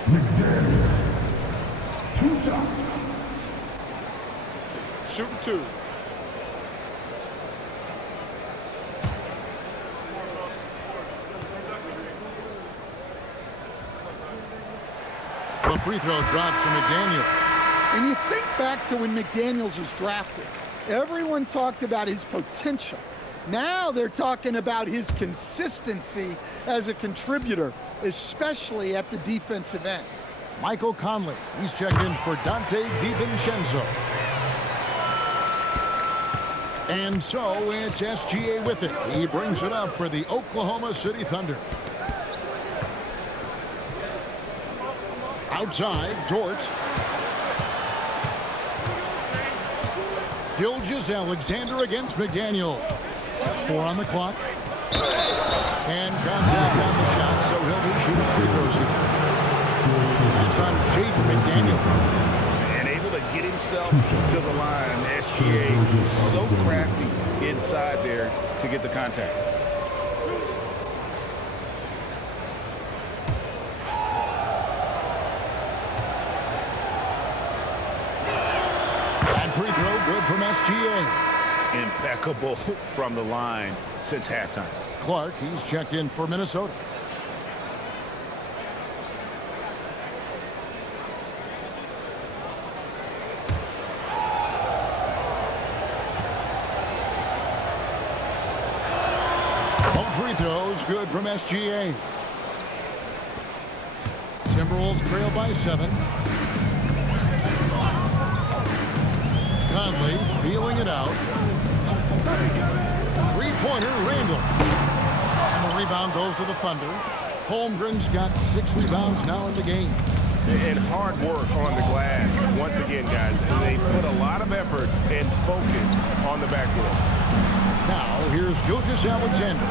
McDaniels. 2 shots. Shooting 2. The free throw drops from McDaniels. And you think back to when McDaniels was drafted. Everyone talked about his potential. Now they're talking about his consistency as a contributor, especially at the defensive end. Michael Conley, he's checked in for Dante DiVincenzo. And so it's SGA with it. He brings it up for the Oklahoma City Thunder. Outside, Dort. Gilgeous Alexander against McDaniel. 4 on the clock. And contact on the shot, so he'll be shooting free throws here. That's on Jaden McDaniel. And able to get himself to the line. SGA so crafty inside there to get the contact. That free throw good from SGA. Impeccable from the line since halftime. Clark, he's checked in for Minnesota. Both free throws good from SGA. Timberwolves trail by 7. Conley feeling it out. Three-pointer, Randall. And the rebound goes to the Thunder. Holmgren's got 6 rebounds now in the game. And hard work on the glass. Once again, guys, they put a lot of effort and focus on the backboard. Now, here's Gilgeous Alexander.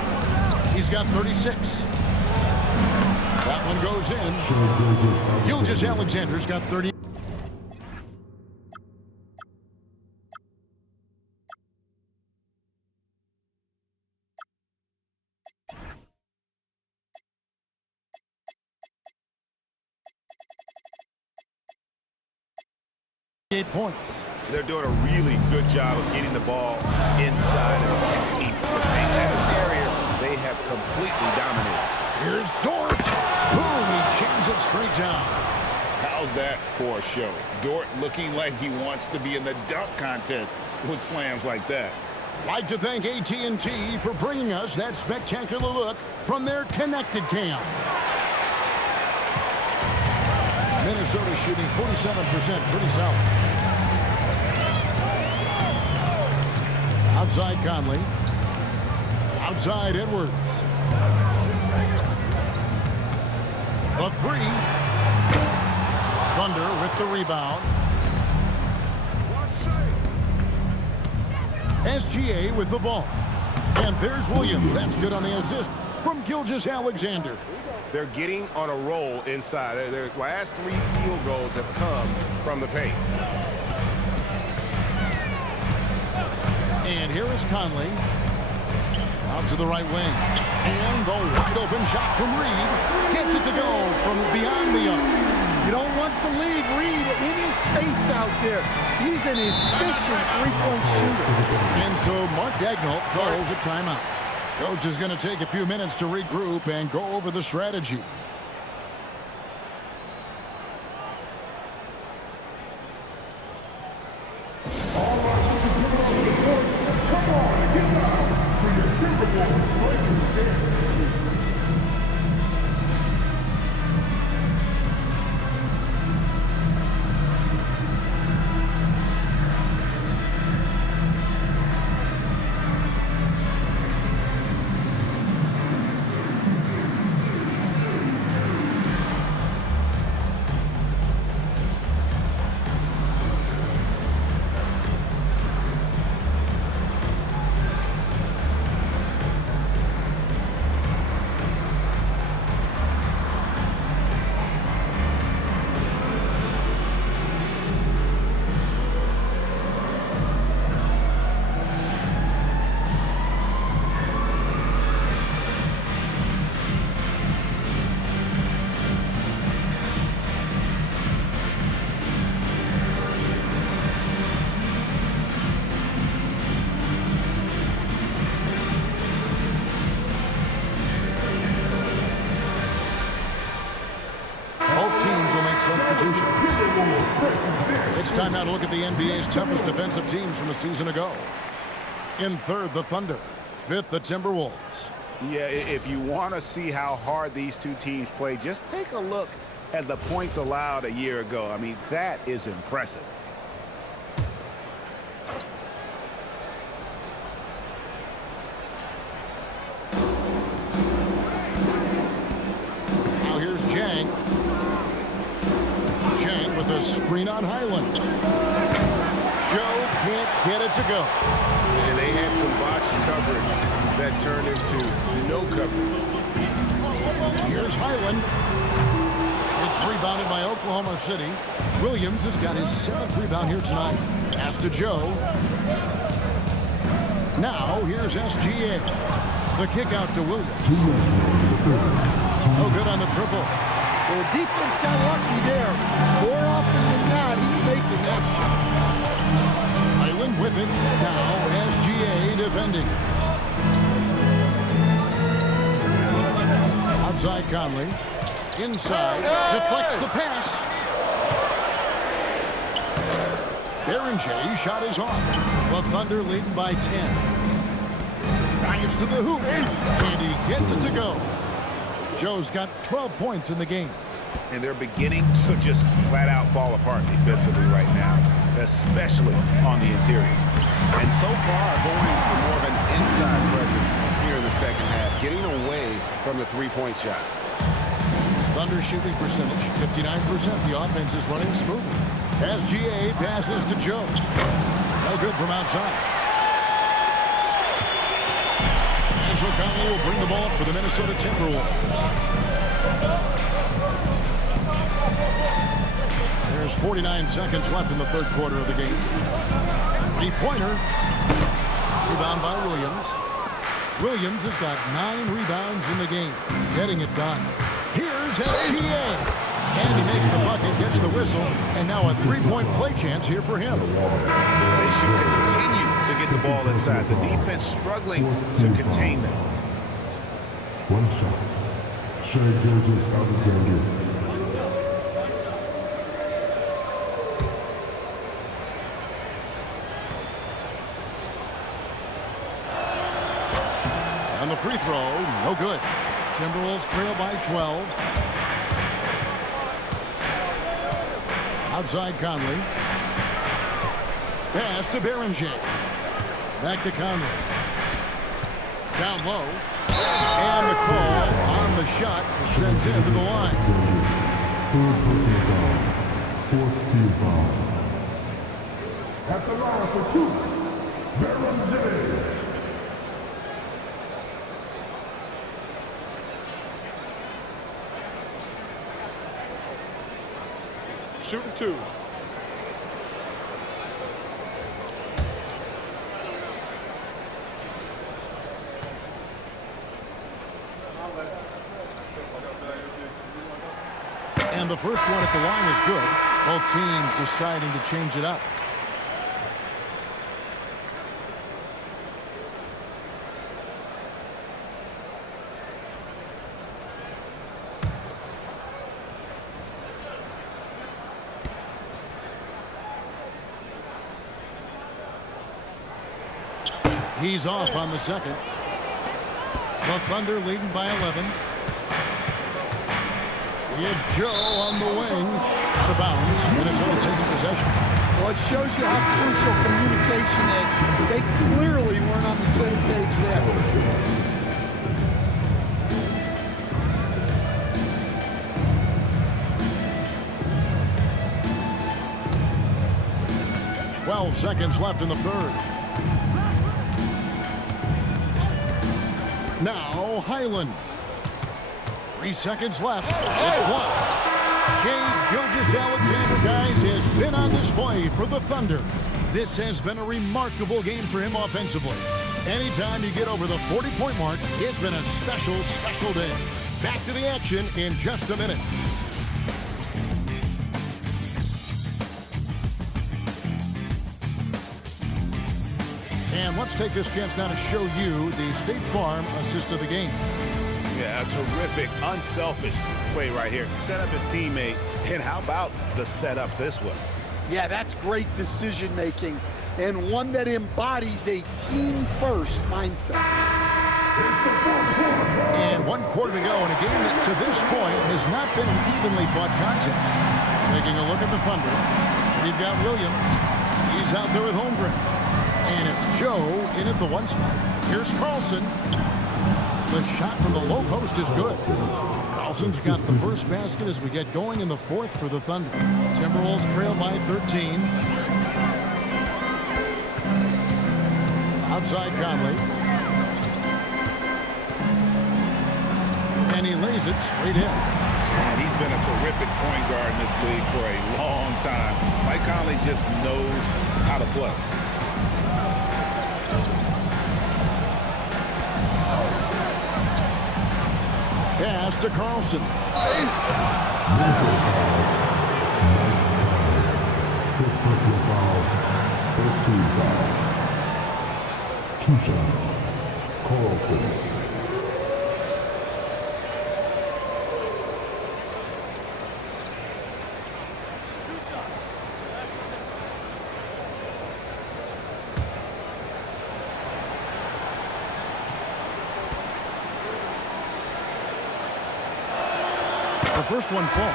He's got 36. That one goes in. Gilgeous Alexander's got 30. Points. They're doing a really good job of getting the ball inside and attacking the paint. That's an area they have completely dominated. Here's Dort. Boom, he jams it straight down. How's that for a show? Dort looking like he wants to be in the dunk contest with slams like that. Like to thank AT&T for bringing us that spectacular look from their connected cam. Minnesota shooting 47%, pretty solid. Outside Conley. Outside Edwards. The 3. Thunder with the rebound. SGA with the ball. And there's Williams. That's good on the assist from Gilgeous Alexander. They're getting on a roll inside. Their last 3 field goals have come from the paint. And here is Conley. Out to the right wing. And the wide open shot from Reed. Gets it to go from beyond the arc. You don't want to leave Reed any space out there. He's an efficient three-point shooter. And so Mark Daigneault calls a timeout. Coach is going to take a few minutes to regroup and go over the strategy. Come on, get down for your Timberwolves. It's time now to look at the NBA's toughest defensive teams from a season ago. In third, the Thunder. Fifth, the Timberwolves. Yeah, if you want to see how hard these two teams play, just take a look at the points allowed a year ago. I mean, that is impressive. screen on Highland. Joe can't get it to go. And they had some botched coverage that turned into no coverage. Here's Highland. It's rebounded by Oklahoma City. Williams has got his 7th rebound here tonight. Pass to Joe. Now here's SGA. The kick out to Williams. No good on the triple. Well, the defense got lucky there. More often than not, he's making that shot. Highland with it. Now SGA defending. Outside Conley. Inside. Deflects the pass. Berenger shot is off. The Thunder leading by 10. Drives to the hoop. And he gets it to go. Joe's got 12 points in the game. And they're beginning to just flat out fall apart defensively right now, especially on the interior. And so far, going for more of an inside presence here in the second half, getting away from the three-point shot. Thunder shooting percentage, 59%. The offense is running smoothly. SGA passes to Joe. No good from outside. Angelo Conley will bring the ball up for the Minnesota Timberwolves. There's 49 seconds left in the third quarter of the game. Three-pointer. Rebound by Williams. Williams has got 9 rebounds in the game. Getting it done. Here's SGA. And he makes the bucket, gets the whistle, and now a three-point play chance here for him. They should continue to get the ball inside. The defense struggling to contain them. 1 shot. Shai Gilgeous Alexander. And the free throw, no good. Timberwolves trail by 12. Outside Conley. Pass to Berenger. Back to Conley. Down low. And the call on the shot that sends him to the line. Fourth team foul. At the line for 2, Berenger. Shooting 2. And the first one at the line is good. Both teams deciding to change it up. He's off on the second. The Thunder leading by 11. It's Joe on the wing. Out of bounds. Minnesota takes possession. Well, it shows you how crucial communication is. They clearly weren't on the same page there. .12 seconds left in the third. Now Highland. 3 seconds left. It's blocked. Shai Gilgeous Alexander, guys, has been on display for the Thunder. This has been a remarkable game for him offensively. Anytime you get over the 40-point mark, it's been a special, special day. Back to the action in just a minute. And let's take this chance now to show you the State Farm assist of the game. Yeah, a terrific, unselfish play right here. Set up his teammate, and how about the setup this was? Yeah, that's great decision-making, and one that embodies a team-first mindset. And 1 quarter to go in a game that to this point has not been an evenly fought contest. Taking a look at the Thunder, we've got Williams. He's out there with Holmgren. And it's Joe in at the 1 spot. Here's Carlson. The shot from the low post is good. Carlson's got the first basket as we get going in the fourth for the Thunder. Timberwolves trail by 13. Outside Conley. And he lays it straight in. And he's been a terrific point guard in this league for a long time. Mike Conley just knows how to play. Pass to Carlson. Fifth personal foul. First team foul. 2 shots. Carlson. The first one falls.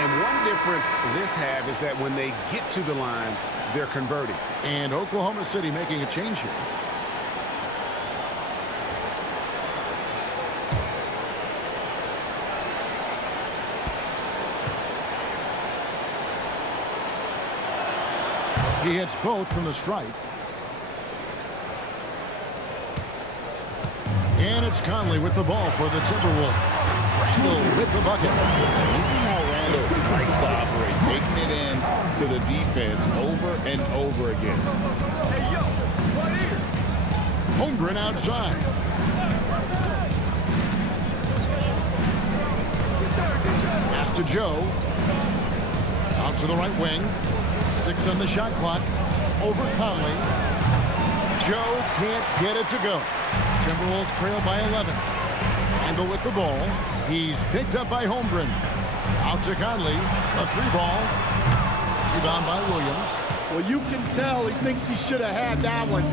And one difference this have is that when they get to the line, they're converting. And Oklahoma City making a change here. He hits both from the stripe. And it's Conley with the ball for the Timberwolves. Randall with the bucket. This is how Randall likes to operate, taking it in to the defense over and over again. Holmgren outside. Pass to Joe. Out to the right wing. 6 on the shot clock. Over Conley. Joe can't get it to go. Timberwolves trail by 11. Randall with the ball. He's picked up by Holmgren. Out to Conley. A 3-ball. Rebound by Williams. Well, you can tell he thinks he should have had that one.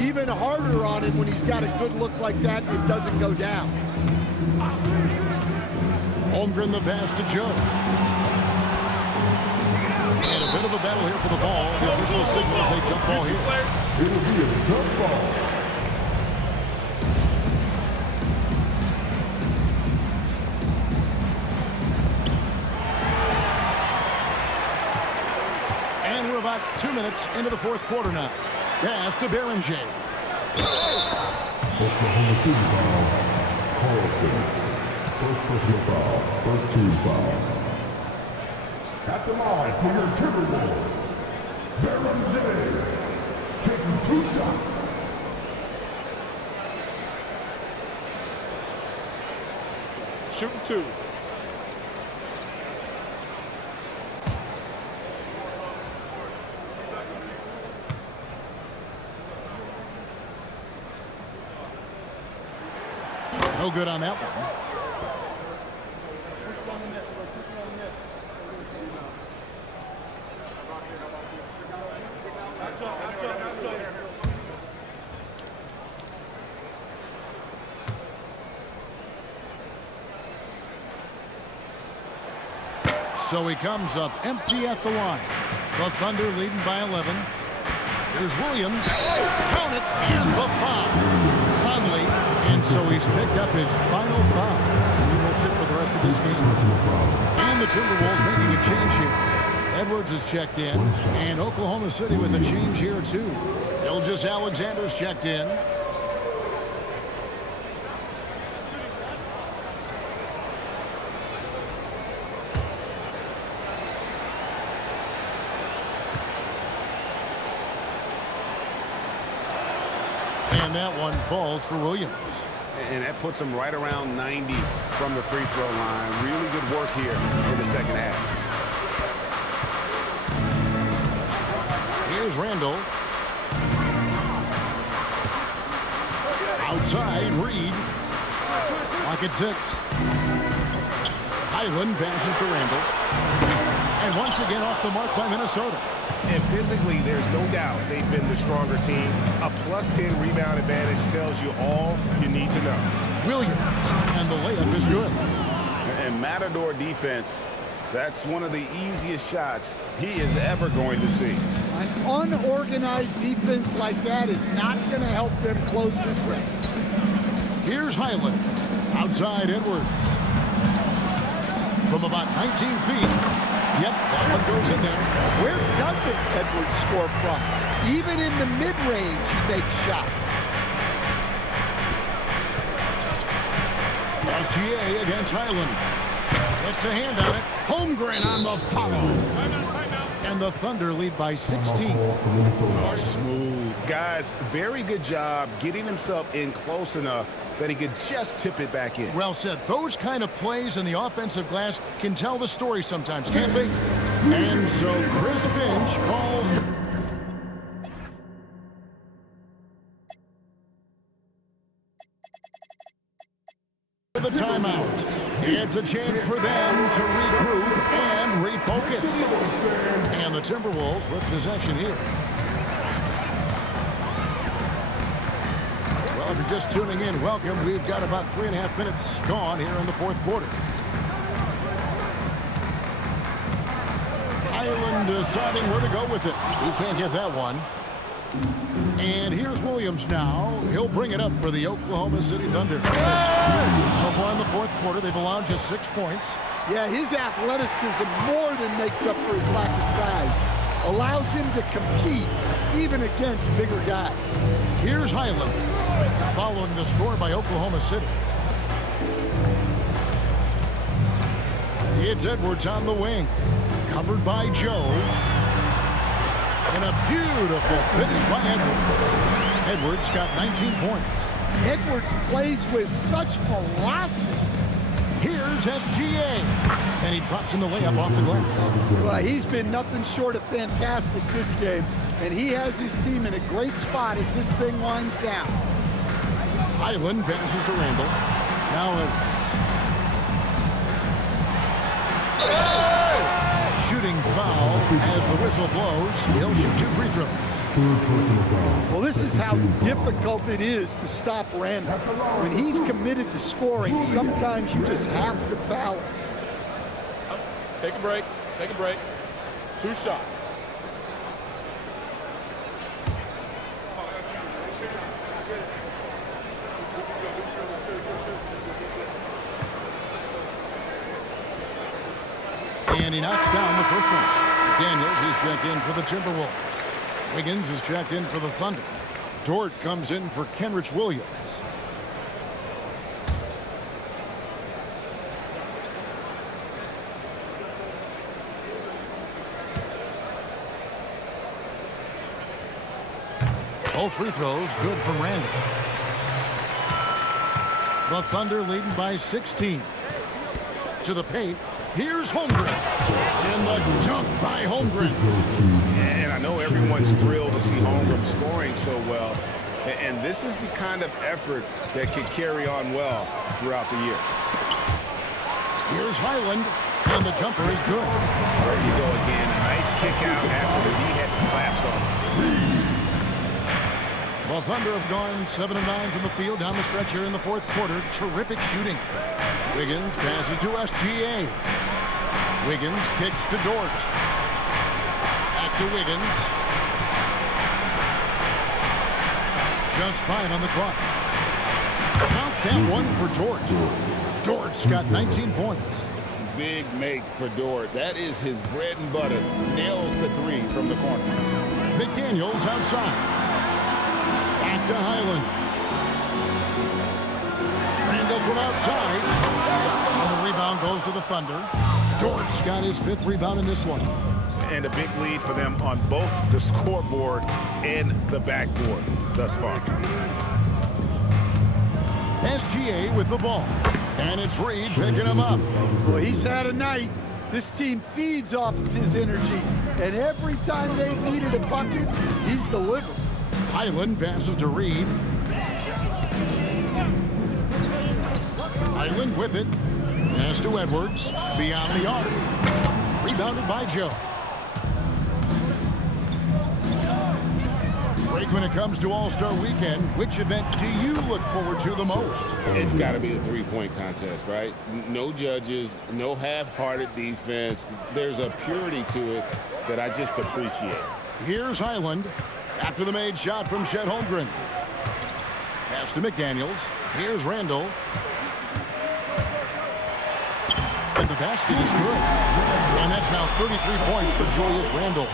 Even harder on him when he's got a good look like that, it doesn't go down. Holmgren the pass to Joe. And a bit of a battle here for the ball. The official signals a jump ball here. It'll be a jump ball. And we're about 2 minutes into the fourth quarter now. Pass to Berenger. Oklahoma City foul. Carlson. First personal foul. First team foul. At the line for your Timberwolves. Berenger. Taking 2 shots. Shooting 2. No good on that one. So he comes up empty at the line. The Thunder leading by 11. Here's Williams. Count it, and the foul. Conley, and so he's picked up his final foul. He will sit for the rest of this game. And the Timberwolves making a change here. Edwards is checked in, and Oklahoma City with a change here too. Gilgeous Alexander's checked in. And that one falls for Williams. And that puts him right around 90 from the free throw line. Really good work here in the second half. Here's Randall. Outside, Reed. Clock at 6. Highland passes to Randall. And once again off the mark by Minnesota. And physically, there's no doubt they've been the stronger team. A +10 rebound advantage tells you all you need to know. Williams, and the layup is good. And Matador defense, that's one of the easiest shots he is ever going to see. An unorganized defense like that is not going to help them close this race. Here's Highland. Outside Edwards. From about 19 feet. Yep, that one goes in there. Where doesn't Edwards score from? Even in the mid-range, he makes shots. SGA against Highland. Gets a hand on it. Holmgren on the follow. And the Thunder lead by 16. Oh, smooth. Guys, very good job getting himself in close enough that he could just tip it back in. Well said. Those kind of plays in the offensive glass can tell the story sometimes, can't they? And so Chris Finch calls the timeout. It's a chance for them to regroup and refocus. And the Timberwolves with possession here. Well, if you're just tuning in, welcome. We've got about 3.5 minutes gone here in the fourth quarter. Highland deciding where to go with it. He can't get that one. And here's Williams now. He'll bring it up for the Oklahoma City Thunder. So far in the fourth quarter, they've allowed just 6 points. Yeah, his athleticism more than makes up for his lack of size. Allows him to compete even against bigger guys. Here's Highland, following the score by Oklahoma City. It's Edwards on the wing, covered by Joe. And a beautiful finish by Edwards. Edwards got 19 points. Edwards plays with such velocity. Here's SGA. And he drops in the layup off the glass. Well, he's been nothing short of fantastic this game. And he has his team in a great spot as this thing winds down. Highland passes to Randall. Now shooting foul as the whistle blows. He'll shoot 2 free throws. Well, this is how difficult it is to stop Randall. When he's committed to scoring, sometimes you just have to foul him. Take a break. Take a break. 2 shots. And he knocks down the first one. Daniels is checked in for the Timberwolves. Wiggins is checked in for the Thunder. Dort comes in for Kenrich Williams. Both free throws good from Randall. The Thunder leading by 16. To the paint. Here's Holmgren. And the dunk by Holmgren. And I know everyone's thrilled to see Holmgren scoring so well. And this is the kind of effort that could carry on well throughout the year. Here's Highland. And the jumper is good. There you go again. A nice kick out after the knee had collapsed on him. The Thunder have gone 7 of 9 from the field down the stretch here in the fourth quarter. Terrific shooting. Wiggins passes to SGA. Wiggins kicks to Dort. Back to Wiggins. Just 5 on the clock. Count that one for Dort. Dort's got 19 points. Big make for Dort. That is his bread and butter. Nails the 3 from the corner. McDaniels outside. Back to Highland. Randall from outside. And the rebound goes to the Thunder. Dort's got his 5th rebound in this one. And a big lead for them on both the scoreboard and the backboard thus far. SGA with the ball. And it's Reed picking him up. Well, he's had a night. This team feeds off of his energy. And every time they've needed a bucket, he's delivered. Highland passes to Reed. Highland with it. Pass to Edwards. Beyond the arc. Rebounded by Joe. Break when it comes to All-Star Weekend. Which event do you look forward to the most? It's got to be the three-point contest, right? No judges, no half-hearted defense. There's a purity to it that I just appreciate. Here's Highland after the made shot from Chet Holmgren. Pass to McDaniels. Here's Randall. And the basket is good. And that's now 33 points for Julius Randle.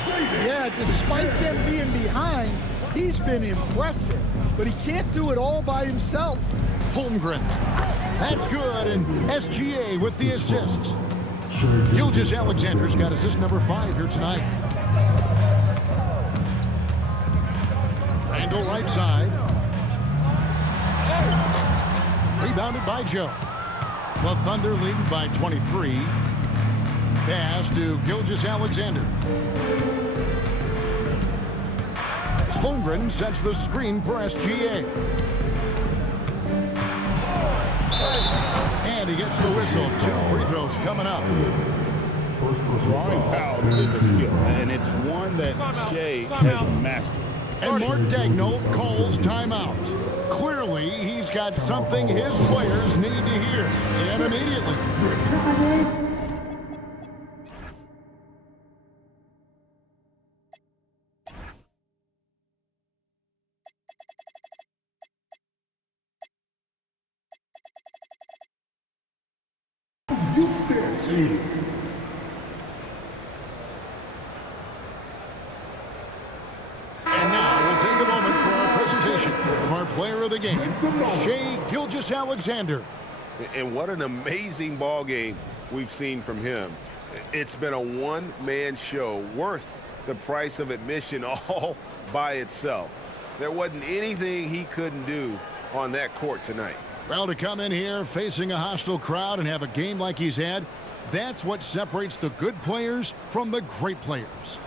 Yeah, despite them being behind, he's been impressive. But he can't do it all by himself. Holmgren. That's good, and SGA with the assist. Gilgeous Alexander's got assist number 5 here tonight. Randall right side. Rebounded by Joe. The Thunder lead by 23. Pass to Gilgeous Alexander. Holmgren sets the screen for SGA. And he gets the whistle. 2 free throws coming up. Drawing fouls is a skill, and it's one that Shai has mastered. And Mark Dagnall calls timeout. Clearly, he's got something his players need to hear, and immediately. Player of the game, Shai Gilgeous Alexander. And what an amazing ball game we've seen from him. It's been a one-man show worth the price of admission all by itself. There wasn't anything he couldn't do on that court tonight. Well, to come in here facing a hostile crowd and have a game like he's had, that's what separates the good players from the great players.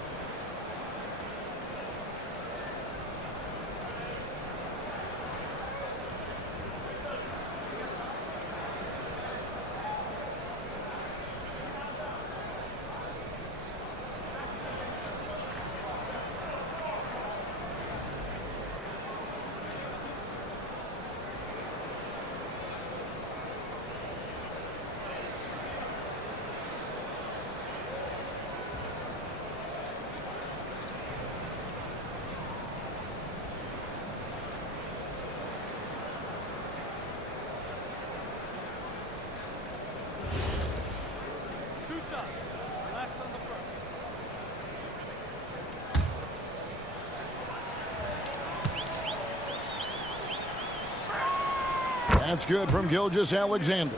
That's good from Gilgeous Alexander.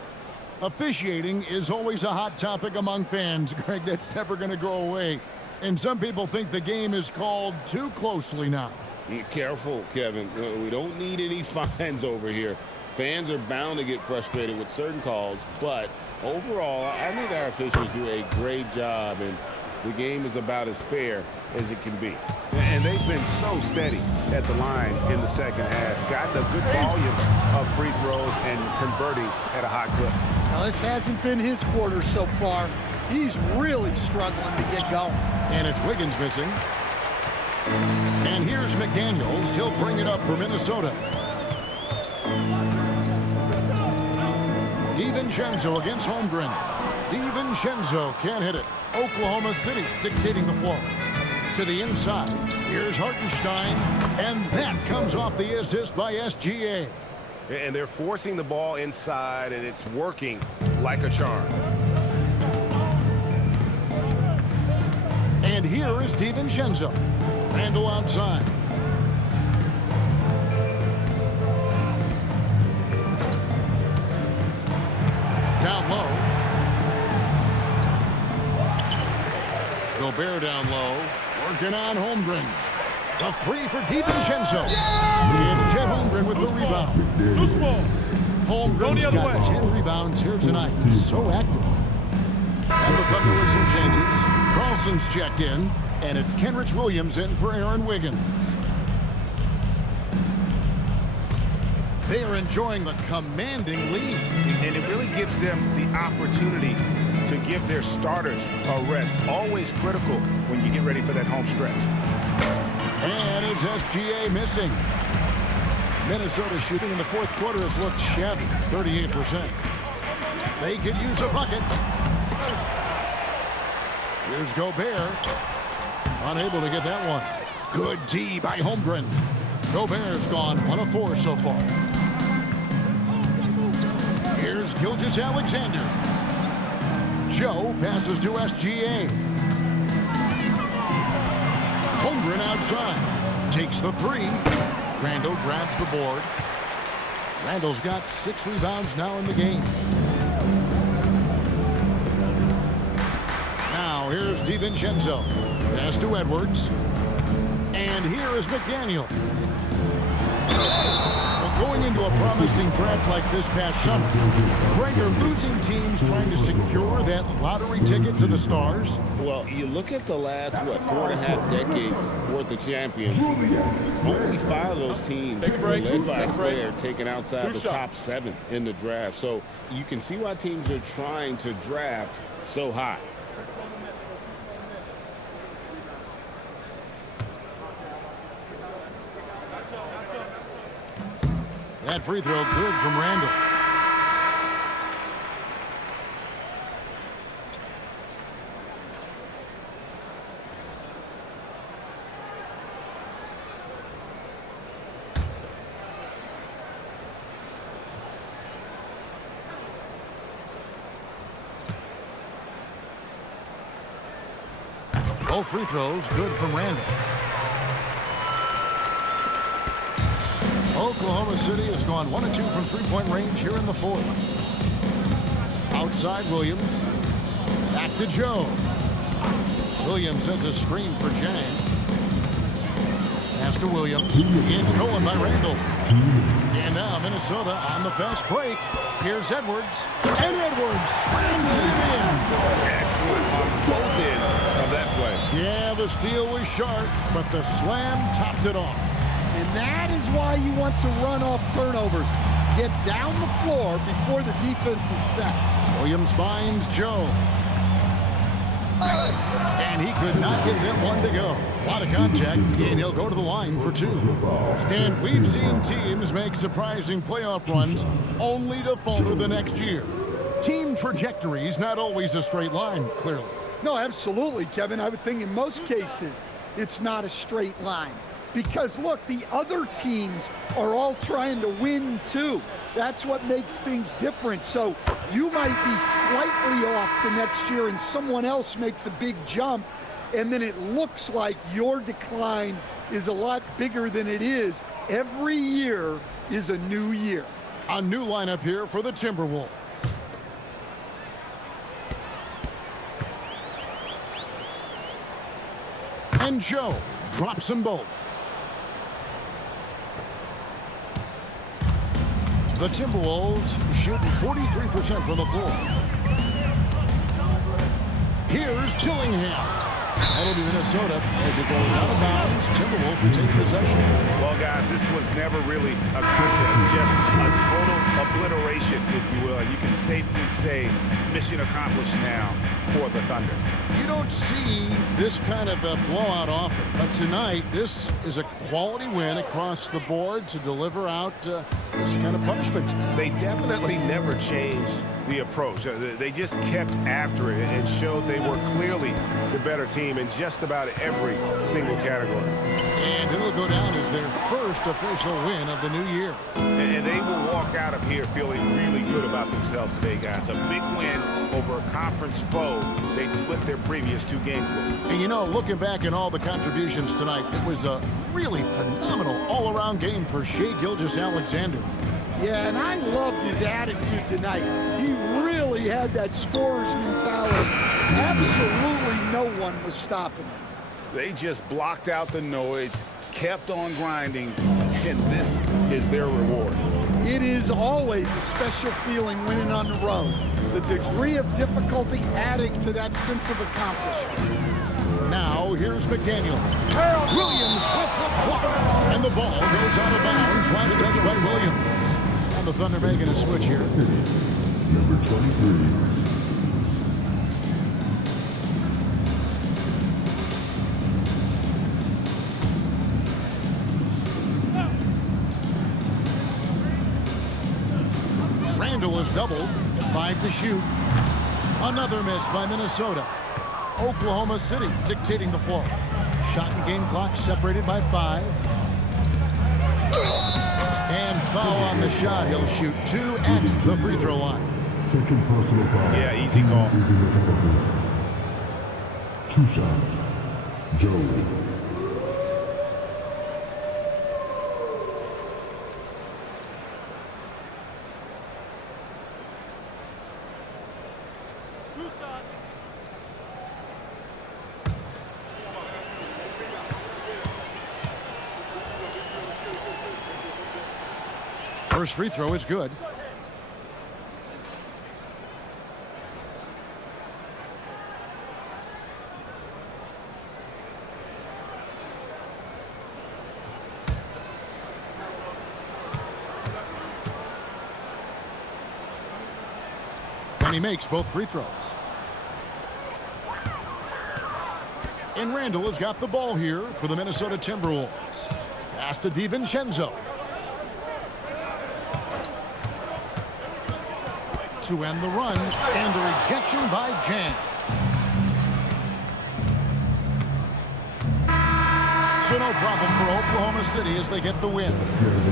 Officiating is always a hot topic among fans, Greg. That's never going to go away. And some people think the game is called too closely now. Be careful, Kevin. We don't need any fines over here. Fans are bound to get frustrated with certain calls, but overall, I think our officials do a great job, and the game is about as fair as it can be. And they've been so steady at the line in the second half, gotten a good volume of free throws and converting at a high clip. Now, this hasn't been his quarter so far. He's really struggling to get going. And it's Wiggins missing. And here's McDaniels. He'll bring it up for Minnesota. DiVincenzo against Holmgren. DiVincenzo can't hit it. Oklahoma City dictating the floor. To the inside, here's Hartenstein, and that comes off the assist by SGA. And they're forcing the ball inside, and it's working like a charm. And here is DiVincenzo. Randall outside. Down low. Gobert down low. Working on Holmgren. The three for DiVincenzo. It's Chet Holmgren with the rebound. Loose ball. Holmgren's got 10 rebounds here tonight. So active. And the Thunder with some changes. Carlson's checked in, and it's Kenrich Williams in for Aaron Wiggins. They are enjoying a commanding lead. And it really gives them the opportunity to give their starters a rest. Always critical when you get ready for that home stretch. And it's SGA missing. Minnesota shooting in the fourth quarter has looked shabby, 38%. They could use a bucket. Here's Gobert. Unable to get that one. Good D by Holmgren. Gobert's gone 1 of 4 so far. Here's Gilgeous Alexander. Joe passes to SGA. Holmgren outside. Takes the three. Randall grabs the board. Randall's got 6 rebounds now in the game. Now here's DiVincenzo. Pass to Edwards. And here is McDaniel. Well, going into a promising draft like this past summer, Greg, are losing teams trying to secure that lottery ticket to the stars? Well, you look at the last, 4.5 decades worth of champions. Only 5 of those teams were led by a player taken outside the top 7 in the draft. So you can see why teams are trying to draft so high. That free throw good from Randall. Both free throws good from Randall. Oklahoma City has gone 1 of 2 from three-point range here in the fourth. Outside Williams. Back to Joe. Williams sends a screen for Jang. Pass to Williams. It's stolen by Randall. And now Minnesota on the fast break. Here's Edwards. And Edwards slams it in. Excellent on both ends of that play. Yeah, the steal was sharp, but the slam topped it off. And that is why you want to run off turnovers. Get down the floor before the defense is set. Williams finds Joe. And he could not get that one to go. A lot of contact, and he'll go to the line for 2. Stan, we've seen teams make surprising playoff runs only to falter the next year. Team trajectory is not always a straight line, clearly. No, absolutely, Kevin. I would think in most cases it's not a straight line. Because, look, the other teams are all trying to win, too. That's what makes things different. So you might be slightly off the next year and someone else makes a big jump, and then it looks like your decline is a lot bigger than it is. Every year is a new year. A new lineup here for the Timberwolves. And Joe drops them both. The Timberwolves shooting 43% from the floor. Here's Dillingham. That'll be Minnesota as it goes out of bounds. Timberwolves will take possession. Well, guys, this was never really a contest, just a total obliteration, if you will. You can safely say mission accomplished now for the Thunder. You don't see this kind of a blowout often, but tonight this is a quality win across the board to deliver out this kind of punishment. They definitely never changed the approach. They just kept after it and showed they were clearly the better team in just about every single category. And it'll go down as their first official win of the new year. And they will walk out of here feeling really good about themselves today, guys. A big win over a conference foe they'd split their previous 2 games with. And you know, looking back at all the contributions tonight, it was a really phenomenal all-around game for Shai Gilgeous Alexander. Yeah, and I loved his attitude tonight. He really had that scorer's mentality. Absolutely no one was stopping him. They just blocked out the noise, kept on grinding, and this is their reward. It is always a special feeling winning on the road. The degree of difficulty adding to that sense of accomplishment. Now, here's McDaniel. Williams with the block. And the ball goes out of bounds. Last touch by Williams. And the Thunder making a switch here. Number 23. Randall is doubled. 5 to shoot. Another miss by Minnesota. Oklahoma City dictating the flow. Shot and game clock separated by 5. And foul on the shot. He'll shoot 2 at the free throw line. Second personal foul. Yeah, easy call. Using the penalty. 2 shots. Joe. First free throw is good. And he makes both free throws. And Randall has got the ball here for the Minnesota Timberwolves. Pass to DiVincenzo. To end the run, and the rejection by James. So no problem for Oklahoma City as they get the win.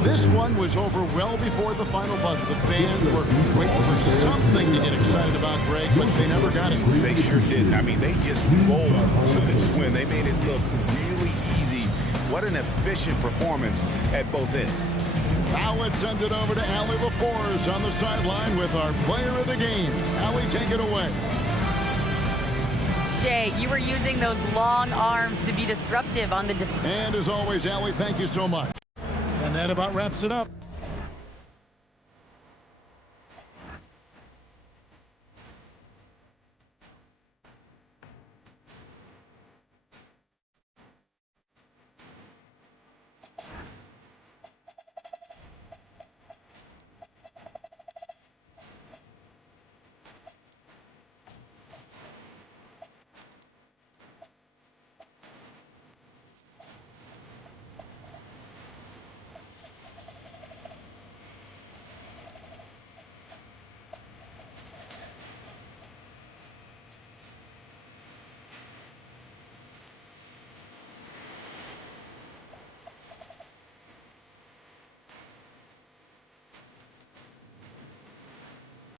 This one was over well before the final buzzer. The fans were waiting for something to get excited about, Greg, but they never got it. They sure didn't. I mean, they just rolled to this win. They made it look really easy. What an efficient performance at both ends. Now let's send it over to Allie LaForce on the sideline with our player of the game. Allie, take it away. Shai, you were using those long arms to be disruptive on the defense. And as always, Allie, thank you so much. And that about wraps it up.